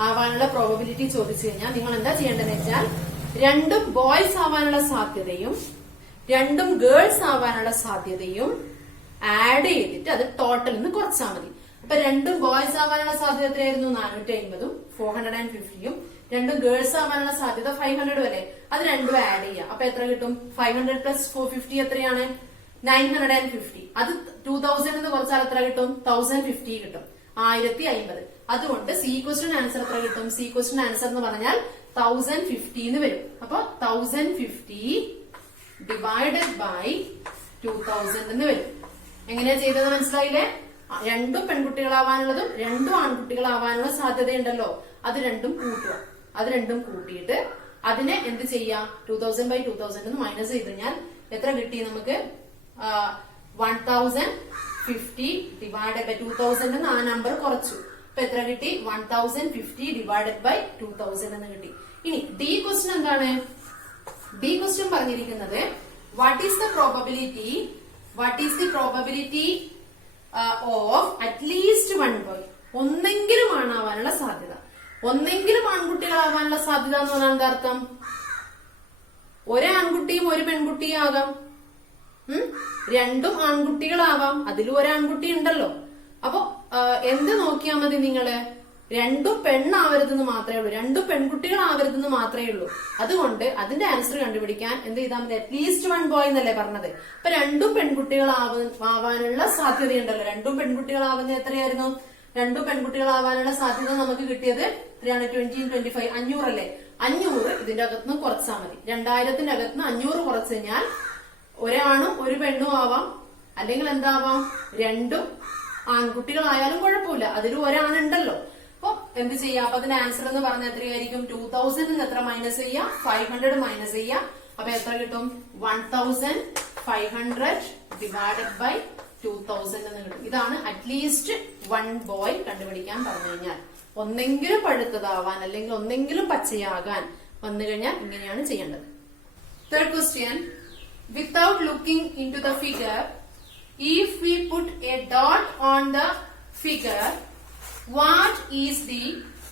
ആവാനുള്ള പ്രോബബിലിറ്റി ചോദിച്ചു കഴിഞ്ഞാൽ നിങ്ങൾ എന്താ ചെയ്യേണ്ടതെന്ന് വെച്ചാൽ, രണ്ടും ബോയ്സ് ആവാനുള്ള സാധ്യതയും രണ്ടും ഗേൾസ് ആവാനുള്ള സാധ്യതയും ആഡ് ചെയ്തിട്ട് അത് ടോട്ടലിൽ നിന്ന് കുറച്ചാൽ മതി. അപ്പൊ രണ്ടും ബോയ്സ് ആവാനുള്ള സാധ്യത എത്രയായിരുന്നു? 450ഉം 450യും. രണ്ടും ഗേൾസ് ആവാനുള്ള സാധ്യത 500 അല്ലേ? അത് രണ്ടും ആഡ് ചെയ്യുക. അപ്പൊ എത്ര കിട്ടും? 500 + 450 എത്രയാണ്? 950. അത് 2000 എന്ന് കുറച്ചാൽ എത്ര കിട്ടും? 1050 കിട്ടും. 1050. അതുകൊണ്ട് സി ക്വസ്റ്റ്യൻ ആൻസർ എത്ര കിട്ടും? സി ക്വസ്റ്റ്യൻ ആൻസർ എന്ന് പറഞ്ഞാൽ 1050 എന്ന് വരും. അപ്പൊ 1050 ഡിവൈഡഡ് ബൈ 2000 എന്ന് വരും. എങ്ങനെയാ ചെയ്തത് മനസ്സിലായില്ലേ? രണ്ടും പെൺകുട്ടികളാവാനുള്ളതും രണ്ടും ആൺകുട്ടികളാവാനുള്ള സാധ്യതയുണ്ടല്ലോ, അത് രണ്ടും കൂട്ടുക. അത് രണ്ടും കൂട്ടിയിട്ട് അതിനെ എന്ത് ചെയ്യാം? 2000/2000 എന്ന് മൈനസ് ചെയ്ത് കഴിഞ്ഞാൽ എത്ര കിട്ടി നമുക്ക്? 1050 ഡിവൈഡഡ് ബൈ 2000 എന്ന് ആ നമ്പർ കുറച്ചു. അപ്പൊ എത്ര കിട്ടി? 1050 ഡിവൈഡഡ് ബൈ 2000 എന്ന് കിട്ടി. ഇനി ഡി ക്വസ്റ്റ്യൻ എന്താണ്? ഡി ക്വസ്റ്റ്യൻ പറഞ്ഞിരിക്കുന്നത് what is the probability of at least 1 boy. ഒന്നെങ്കിലും ആണാവാനുള്ള സാധ്യത. ഒന്നെങ്കിലും ആൺകുട്ടികളാവാനുള്ള സാധ്യത എന്ന് പറഞ്ഞാൽ എന്താ അർത്ഥം? ഒരു ആൺകുട്ടിയും ഒരു പെൺകുട്ടിയും ആകാം. രണ്ടും ആൺകുട്ടികളാവാം. അതിലും ഒരു ആൺകുട്ടി ഉണ്ടല്ലോ. അപ്പൊ എന്ത് നോക്കിയാൽ മതി നിങ്ങള്? രണ്ടും പെണ്ണാവരുതെന്ന് മാത്രമേ ഉള്ളൂ, രണ്ടും പെൺകുട്ടികളാവരുതെന്ന് മാത്രമേ ഉള്ളൂ. അതുകൊണ്ട് അതിന്റെ ആൻസർ കണ്ടുപിടിക്കാൻ എന്ത് ചെയ്താൽ മതി? അറ്റ്ലീസ്റ്റ് 1 ബോയ് എന്നല്ലേ പറഞ്ഞത്. അപ്പൊ രണ്ടും പെൺകുട്ടികളാവാനുള്ള സാധ്യതയുണ്ടല്ലോ. രണ്ടും പെൺകുട്ടികളാവുന്ന എത്രയായിരുന്നു? രണ്ടും പെൺകുട്ടികളാവാനുള്ള സാധ്യത നമുക്ക് കിട്ടിയത് 320 500 അല്ലേ? 500 ഇതിന്റെ അകത്തുനിന്ന് കുറച്ചാൽ മതി. 2000ന്റെ അകത്തുനിന്ന് 500 കുറച്ചു കഴിഞ്ഞാൽ ഒരാണും ഒരു പെണ്ണും ആവാം. അല്ലെങ്കിൽ എന്താവാം? രണ്ടും ആൺകുട്ടികളായാലും കുഴപ്പമില്ല, അതിലും ഒരാണുണ്ടല്ലോ. അപ്പൊ എന്ത് ചെയ്യാം? അപ്പൊ അതിന്റെ ആൻസർ എന്ന് പറഞ്ഞാൽ എത്രയായിരിക്കും? 2000 എത്ര മൈനസ് ചെയ്യാം? 500 മൈനസ് ചെയ്യാം. അപ്പൊ എത്ര കിട്ടും? 1500 ഡിവൈഡഡ് ബൈ 2000 എന്ന് കിട്ടും. ഇതാണ് അറ്റ്ലീസ്റ്റ് 1 ബോയ് കണ്ടുപിടിക്കാൻ പറഞ്ഞു കഴിഞ്ഞാൽ. ഒന്നെങ്കിലും പഴുത്തതാവാൻ അല്ലെങ്കിൽ ഒന്നെങ്കിലും പച്ചയാകാൻ വന്നു കഴിഞ്ഞാൽ ഇങ്ങനെയാണ് ചെയ്യേണ്ടത്. Third question, without looking into the figure, if we put a dot on the figure, what is the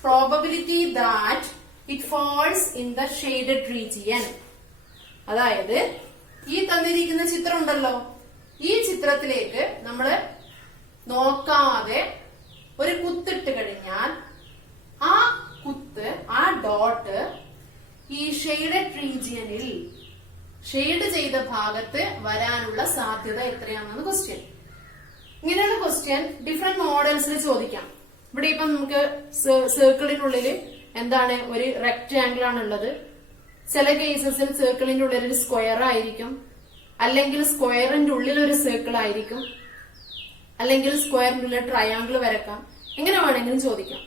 probability that it falls in the shaded region? അതായത് ഈ തന്നിരിക്കുന്ന ചിത്രം ഉണ്ടല്ലോ, ഈ ചിത്രത്തിലേക്ക് നമ്മള് നോക്കാതെ ഒരു കുത്തിട്ട് കഴിഞ്ഞാൽ ആ കുത്ത്, ആ ഡോട്ട് ഈ ഷെയ്ഡഡ് റീജിയനിൽ, ഷെയ്ഡ് ചെയ്ത ഭാഗത്ത് വരാനുള്ള സാധ്യത എത്രയാണെന്ന് ക്വസ്റ്റ്യൻ. ഇങ്ങനെയുള്ള ക്വസ്റ്റ്യൻ ഡിഫറെന്റ് മോഡൽസിൽ ചോദിക്കാം. ഇവിടെ ഇപ്പൊ നമുക്ക് സർക്കിളിനുള്ളിൽ എന്താണ്? ഒരു റെക്ടാംഗിൾ ആണുള്ളത്. ചില കേസസിൽ സർക്കിളിന്റെ ഉള്ളിൽ ഒരു സ്ക്വയർ ആയിരിക്കും, അല്ലെങ്കിൽ സ്ക്വയറിന്റെ ഉള്ളിൽ ഒരു സർക്കിൾ ആയിരിക്കും, അല്ലെങ്കിൽ സ്ക്വയറിന്റെ ഉള്ളിൽ ട്രയാംഗിൾ വരക്കാം. എങ്ങനെ വേണമെങ്കിലും ചോദിക്കാം.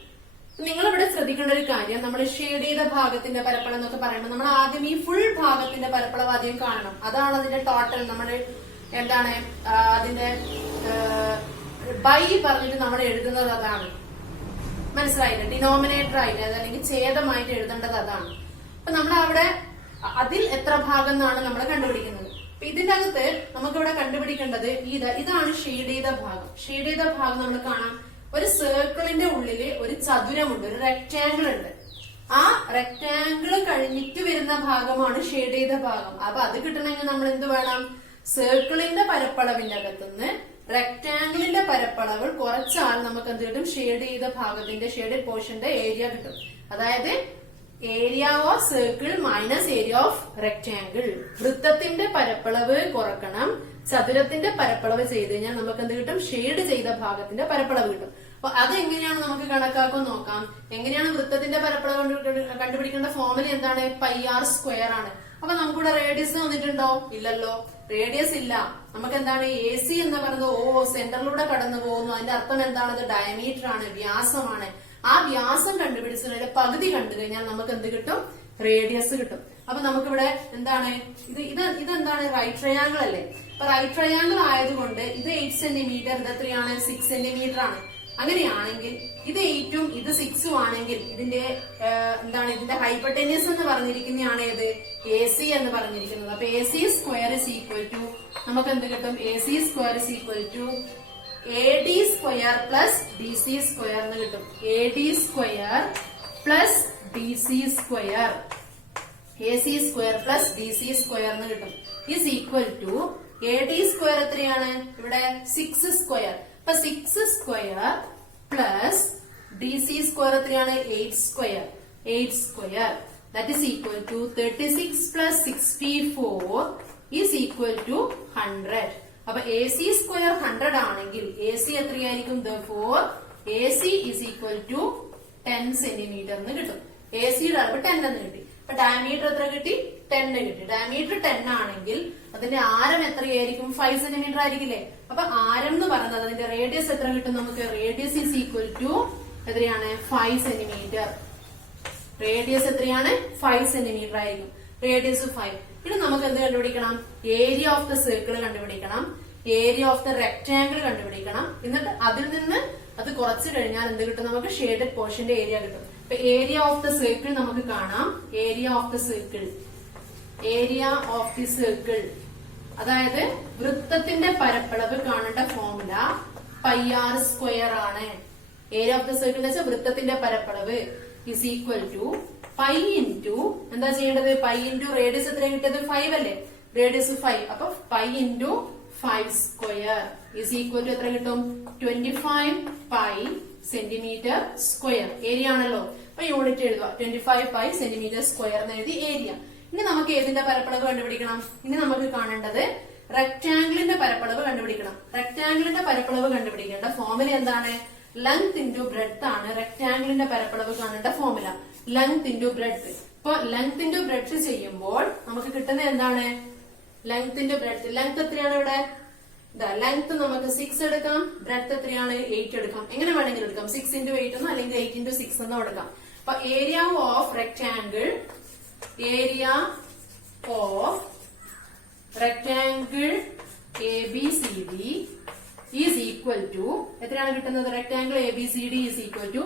നിങ്ങൾ ഇവിടെ ശ്രദ്ധിക്കേണ്ട ഒരു കാര്യം, നമ്മൾ ഷെയ്ഡ് ചെയ്ത ഭാഗത്തിന്റെ പരപ്പളം എന്നൊക്കെ പറയുമ്പോൾ നമ്മൾ ആദ്യം ഈ ഫുൾ ഭാഗത്തിന്റെ പരപ്പളം ആദ്യം കാണണം. അതാണ് അതിന്റെ ടോട്ടൽ. നമ്മൾ എന്താണ് അതിന്റെ ബൈ പറഞ്ഞിട്ട് നമ്മൾ എഴുതുന്നത് അതാണ്. മനസ്സിലായില്ലേ? ഡിനോമിനേറ്റർ ആയിട്ട് അല്ലെങ്കിൽ ഛേദമായിട്ട് എഴുതേണ്ടത് അതാണ്. അപ്പൊ നമ്മൾ അവിടെ അതിൽ എത്ര ഭാഗം എന്നാണ് നമ്മൾ കണ്ടുപിടിക്കുന്നത്. അപ്പൊ ഇതിന്റെ അകത്ത് നമുക്കിവിടെ കണ്ടുപിടിക്കേണ്ടത് ഇതാണ് ഷെയ്ഡ് ചെയ്ത ഭാഗം. ഷെയ്ഡ് ചെയ്ത ഭാഗം നമ്മൾ കാണാം. ഒരു സർക്കിളിന്റെ ഉള്ളില് ഒരു ചതുരമുണ്ട്, ഒരു റെക്ടാംഗിൾ ഉണ്ട്. ആ റെക്ടാംഗിൾ കഴിഞ്ഞിട്ട് വരുന്ന ഭാഗമാണ് ഷെയ്ഡ് ചെയ്ത ഭാഗം. അപ്പൊ അത് കിട്ടണമെങ്കിൽ നമ്മൾ എന്ത് വേണം? സർക്കിളിന്റെ പരപ്പളവിന്റെ അകത്തുനിന്ന് റെക്ടാംഗിളിന്റെ പരപ്പളവ് കുറച്ചാൽ നമുക്ക് എന്ത് കിട്ടും? ഷെയ്ഡ് ചെയ്ത ഭാഗത്തിന്റെ, ഷെയ്ഡഡ് പോർഷന്റെ ഏരിയ കിട്ടും. അതായത് area of circle minus area of rectangle. വൃത്തത്തിന്റെ പരപ്പളവ് കുറക്കണം, ചതുരത്തിന്റെ പരപ്പളവ് ചെയ്ത് കഴിഞ്ഞാൽ നമുക്ക് എന്ത് കിട്ടും? ഷെയ്ഡ് ചെയ്ത ഭാഗത്തിന്റെ പരപ്പളവ് കിട്ടും. അപ്പൊ അതെങ്ങനെയാണ് നമുക്ക് കണക്കാക്കാൻ നോക്കാം. എങ്ങനെയാണ് വൃത്തത്തിന്റെ പരപ്പളവ് കണ്ടുപിടിക്കേണ്ട ഫോർമുല എന്താണ്? പൈ ആർ സ്ക്വയർ ആണ്. അപ്പൊ നമുക്കിവിടെ റേഡിയസ് വന്നിട്ടുണ്ടോ? ഇല്ലല്ലോ, റേഡിയസ് ഇല്ല. നമുക്ക് എന്താണ് എ സി എന്ന് പറയുന്നത്? ഓ, സെന്ററിലൂടെ കടന്നു പോകുന്നു. അതിന്റെ അർത്ഥം എന്താണത്? ഡയമീറ്റർ ആണ്, വ്യാസമാണ്. ആ വ്യാസം കണ്ടുപിടിച്ചതിന്റെ പകുതി കണ്ടു കഴിഞ്ഞാൽ നമുക്ക് എന്ത് കിട്ടും? റേഡിയസ് കിട്ടും. അപ്പൊ നമുക്കിവിടെ എന്താണ് ഇതെന്താണ്? റൈറ്റ് ട്രയാങ്കിൾ അല്ലേ? അപ്പൊ റൈറ്റ് ട്രയാങ്കിൾ ആയതുകൊണ്ട് ഇത് 8 സെന്റിമീറ്റർ, ഇത് എത്രയാണ്? 6 സെന്റിമീറ്റർ ആണ്. അങ്ങനെയാണെങ്കിൽ ഇത് 8ഉം ഇത് 6ഉം ആണെങ്കിൽ ഇതിന്റെ ഇതിന്റെ ഹൈപ്പോട്ടന്യൂസ് എന്ന് പറഞ്ഞിരിക്കുന്നതാണ് ഏത്? എ സി എന്ന് പറഞ്ഞിരിക്കുന്നത്. അപ്പൊ A C square is equal to നമുക്ക് എന്ത് കിട്ടും? A C square is equal to A D square plus D C square എന്ന് കിട്ടും. A D square plus D C square, A C square plus D C square എന്ന് കിട്ടും. Is equal to A D square എത്രയാണ്? ഇവിടെ 6 square. അപ്പൊ 6 square plus D C square എത്രയാണ്? 8 square. 8 square that is equal to 36 plus 64 is equal to 100. അപ്പൊ A C square 100 ആണെങ്കിൽ A C എത്രയായിരിക്കും? therefore A C is equal to 10 centimetre എന്ന് കിട്ടും. A സിയുടെ അളവ് 10 എന്ന് കിട്ടി. അപ്പൊ ഡയമീറ്റർ എത്ര കിട്ടി? 10 കിട്ടി. ഡയമീറ്റർ 10 ആണെങ്കിൽ അതിന്റെ ആരം എത്രയായിരിക്കും? 5 സെന്റിമീറ്റർ ആയിരിക്കില്ലേ? അപ്പൊ ആരം എന്ന് പറയുന്നത് അതിന്റെ റേഡിയസ് എത്ര കിട്ടും നമുക്ക്? റേഡിയസ് ഈസ് ഈക്വൽ ടു എത്രയാണ്? 5 സെന്റിമീറ്റർ. റേഡിയസ് എത്രയാണ്? 5 സെന്റിമീറ്റർ ആയിരിക്കും. റേഡിയസ് 5. ഇനി നമുക്ക് എന്ത് കണ്ടുപിടിക്കണം? ഏരിയ ഓഫ് ദ സർക്കിൾ കണ്ടുപിടിക്കണം, ഏരിയ ഓഫ് ദ റെക്ടാംഗിൾ കണ്ടുപിടിക്കണം. എന്നിട്ട് അതിൽ നിന്ന് അത് കുറച്ച് കഴിഞ്ഞാൽ എന്ത് കിട്ടും നമുക്ക്? ഷെയ്ഡഡ് പോർഷന്റെ ഏരിയ കിട്ടും. ഇപ്പൊ ഏരിയ ഓഫ് ദ സർക്കിൾ നമുക്ക് കാണാം. Area of the circle, area of the circle അതായത് വൃത്തത്തിന്റെ പരപ്പളവ് കാണേണ്ട ഫോർമുല പൈ ആർ സ്ക്വയർ ആണ്. ഏരിയ ഓഫ് ദ സർക്കിൾ എന്ന് വെച്ചാൽ വൃത്തത്തിന്റെ പരപ്പളവ് is equal to pi into എന്താ ചെയ്യേണ്ടത്? പൈ ഇൻറ്റു റേഡിയസ് എത്ര കിട്ടിയത്? 5 അല്ലേ? റേഡിയസ് 5. അപ്പൊ pi into 5 square is equal to എത്ര കിട്ടും? 25 പൈ സെന്റിമീറ്റർ സ്ക്വയർ. ഏരിയ ആണല്ലോ, അപ്പൊ യൂണിറ്റ് എഴുതുക. 25 പൈ സെന്റിമീറ്റർ സ്ക്വയർ എന്ന് എഴുതി ഏരിയ. ഇനി നമുക്ക് ഏതിന്റെ പരപ്പളവ് കണ്ടുപിടിക്കണം? ഇനി നമുക്ക് കാണേണ്ടത് റെക്ടാംഗിളിന്റെ പരപ്പളവ് കണ്ടുപിടിക്കണം. റെക്ടാംഗിളിന്റെ പരപ്പളവ് കണ്ടുപിടിക്കേണ്ട ഫോർമുല എന്താണ്? ലെങ്ത് ഇൻറ്റു ബ്രെഡ്ത്ത് ആണ് റെക്ടാംഗിളിന്റെ പരപ്പളവ് കാണേണ്ട ഫോർമുല. Length into breadth. ഇപ്പൊ ലെങ്ത് ഇൻറ്റു ബ്രെഡ്ത്ത് ചെയ്യുമ്പോൾ നമുക്ക് കിട്ടുന്നത് എന്താണ്? Length into breadth. ലെങ്ത് എത്രയാണ് ഇവിടെ? ലെങ്ത് നമുക്ക് 6 എടുക്കാം, ബ്രെഡ്ത്ത് എത്രയാണ്? 8 എടുക്കാം. എങ്ങനെ വേണമെങ്കിലും എടുക്കാം. 6 ഇൻറ്റു 8 എന്നോ അല്ലെങ്കിൽ 8 ഇൻറ്റു 6 എന്നോ എടുക്കാം. അപ്പൊ area of rectangle, area of rectangle A B C D is equal to എത്രയാണ് കിട്ടുന്നത്? Rectangle A B C D is equal to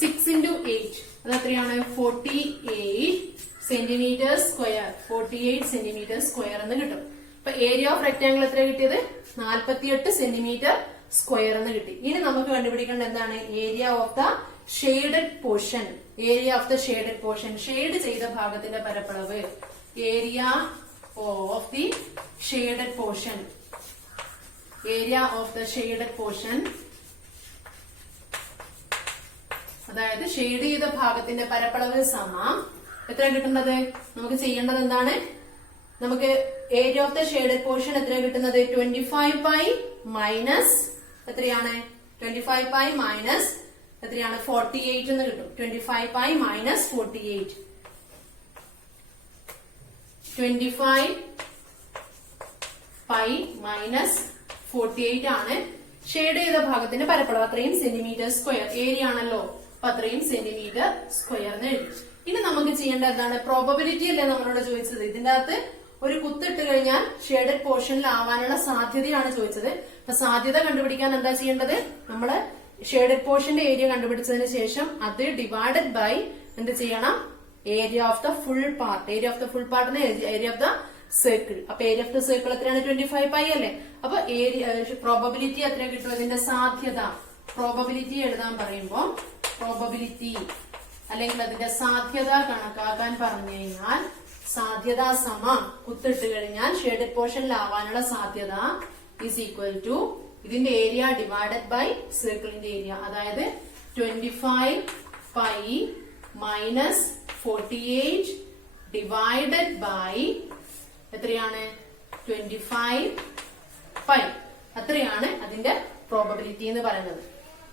6 into 8. അത് എത്രയാണ്? 48 സെന്റിമീറ്റർ സ്ക്വയർ. 48 സെന്റിമീറ്റർ സ്ക്വയർ എന്ന് കിട്ടും. അപ്പൊ ഏരിയ ഓഫ് റെക്ടാംഗിൾ എത്ര കിട്ടിയത്? 48 സെന്റിമീറ്റർ സ്ക്വയർ എന്ന് കിട്ടി. ഇനി നമുക്ക് കണ്ടുപിടിക്കേണ്ടത് എന്താണ്? Area of the shaded portion. Area of the shaded portion, shade ചെയ്ത ഭാഗത്തിന്റെ പരപ്പളവ്. Area of the shaded portion, area of the shaded portion അതായത് ഷെയ്ഡ് ചെയ്ത ഭാഗത്തിന്റെ പരപ്പളവ് സമം എത്ര കിട്ടുന്നത്? നമുക്ക് ചെയ്യേണ്ടത് എന്താണ്? നമുക്ക് area of the shaded portion എത്ര കിട്ടുന്നത്? 25 പൈ മൈനസ് എത്രയാണ്? 25 പൈ മൈനസ് എത്രയാണ്? 48 എന്ന് കിട്ടും. 25 പൈ മൈനസ് 48. 25 പൈ മൈനസ് 48 ആണ് ഷെയ്ഡ് ചെയ്ത ഭാഗത്തിന്റെ പരപ്പളവ്. അത്രയും സെന്റിമീറ്റർ സ്ക്വയർ. ഏരിയ ആണല്ലോ, അപ്പൊ അത്രയും സെന്റിമീറ്റർ സ്ക്വയർ എന്ന് എഴുതി. ഇനി നമുക്ക് ചെയ്യേണ്ടത് എന്താണ്? പ്രോബബിലിറ്റി അല്ലേ നമ്മളോട് ചോദിച്ചത്. ഇതിന്റെ അകത്ത് ഒരു കുത്തിട്ട് കഴിഞ്ഞാൽ ഷെയ്ഡഡ് പോർഷനിൽ ആവാനുള്ള സാധ്യതയാണ് ചോദിച്ചത്. അപ്പൊ സാധ്യത കണ്ടുപിടിക്കാൻ എന്താ ചെയ്യേണ്ടത്? നമ്മള് ഷെയ്ഡഡ് പോർഷന്റെ ഏരിയ കണ്ടുപിടിച്ചതിന് ശേഷം അത് ഡിവൈഡഡ് ബൈ എന്ത് ചെയ്യണം? Area of the full part. Area of the full പാർട്ടിന് ഏരിയ ഓഫ് ദ സർക്കിൾ. അപ്പൊ ഏരിയ ഓഫ് ദ സർക്കിൾ എത്രയാണ്? 25 പൈ അല്ലേ? അപ്പൊ ഏരിയ പ്രോബബിലിറ്റി എത്ര കിട്ടും? ഇതിന്റെ സാധ്യത. പ്രോബബിലിറ്റി എഴുതാൻ പറയുമ്പോൾ പ്രോബബിലിറ്റി അല്ലെങ്കിൽ അതിന്റെ സാധ്യത കണക്കാക്കാൻ പറഞ്ഞു കഴിഞ്ഞാൽ സാധ്യത സമം കുത്തിട്ട് കഴിഞ്ഞാൽ ഷെയ്ഡഡ് പോർഷനിലാവാനുള്ള സാധ്യത ഈസ് ഈക്വൽ ടു ഇതിന്റെ ഏരിയ ഡിവൈഡഡ് ബൈ സർക്കിളിന്റെ ഏരിയ. അതായത് 25 പൈ മൈനസ് 48 ഡിവൈഡഡ് ബൈ എത്രയാണ്? 25 പൈ. അത്രയാണ് അതിന്റെ പ്രോബബിലിറ്റി എന്ന് പറയുന്നത്.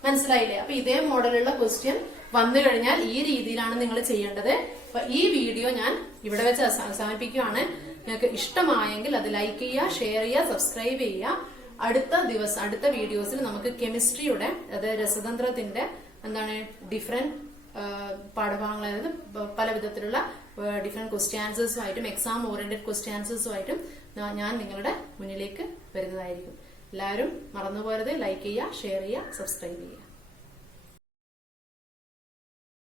മനസ്സിലായില്ലേ? അപ്പൊ ഇതേ മോഡലുള്ള ക്വസ്റ്റ്യൻ വന്നു കഴിഞ്ഞാൽ ഈ രീതിയിലാണ് നിങ്ങൾ ചെയ്യേണ്ടത്. അപ്പൊ ഈ വീഡിയോ ഞാൻ ഇവിടെ വെച്ച് അവസാനിപ്പിക്കുകയാണ്. നിങ്ങൾക്ക് ഇഷ്ടമായെങ്കിൽ അത് ലൈക്ക് ചെയ്യുക, ഷെയർ ചെയ്യുക, സബ്സ്ക്രൈബ് ചെയ്യുക. അടുത്ത വീഡിയോസിൽ നമുക്ക് കെമിസ്ട്രിയുടെ, അതായത് രസതന്ത്രത്തിന്റെ ഡിഫറെന്റ് പാഠഭാഗങ്ങൾ, അതായത് പല വിധത്തിലുള്ള ഡിഫറെന്റ് ക്വസ്റ്റ്യൻ ആൻസേഴ്സുമായിട്ടും എക്സാം ഓറിയന്റഡ് ക്വസ്റ്റ്യൻ ആൻസേഴ്സുമായിട്ടും ഞാൻ നിങ്ങളുടെ മുന്നിലേക്ക് വരുന്നതായിരിക്കും. എല്ലാവരും മറന്നുപോകരുത്, ലൈക്ക് ചെയ്യുക, ഷെയർ ചെയ്യുക, സബ്സ്ക്രൈബ് ചെയ്യുക.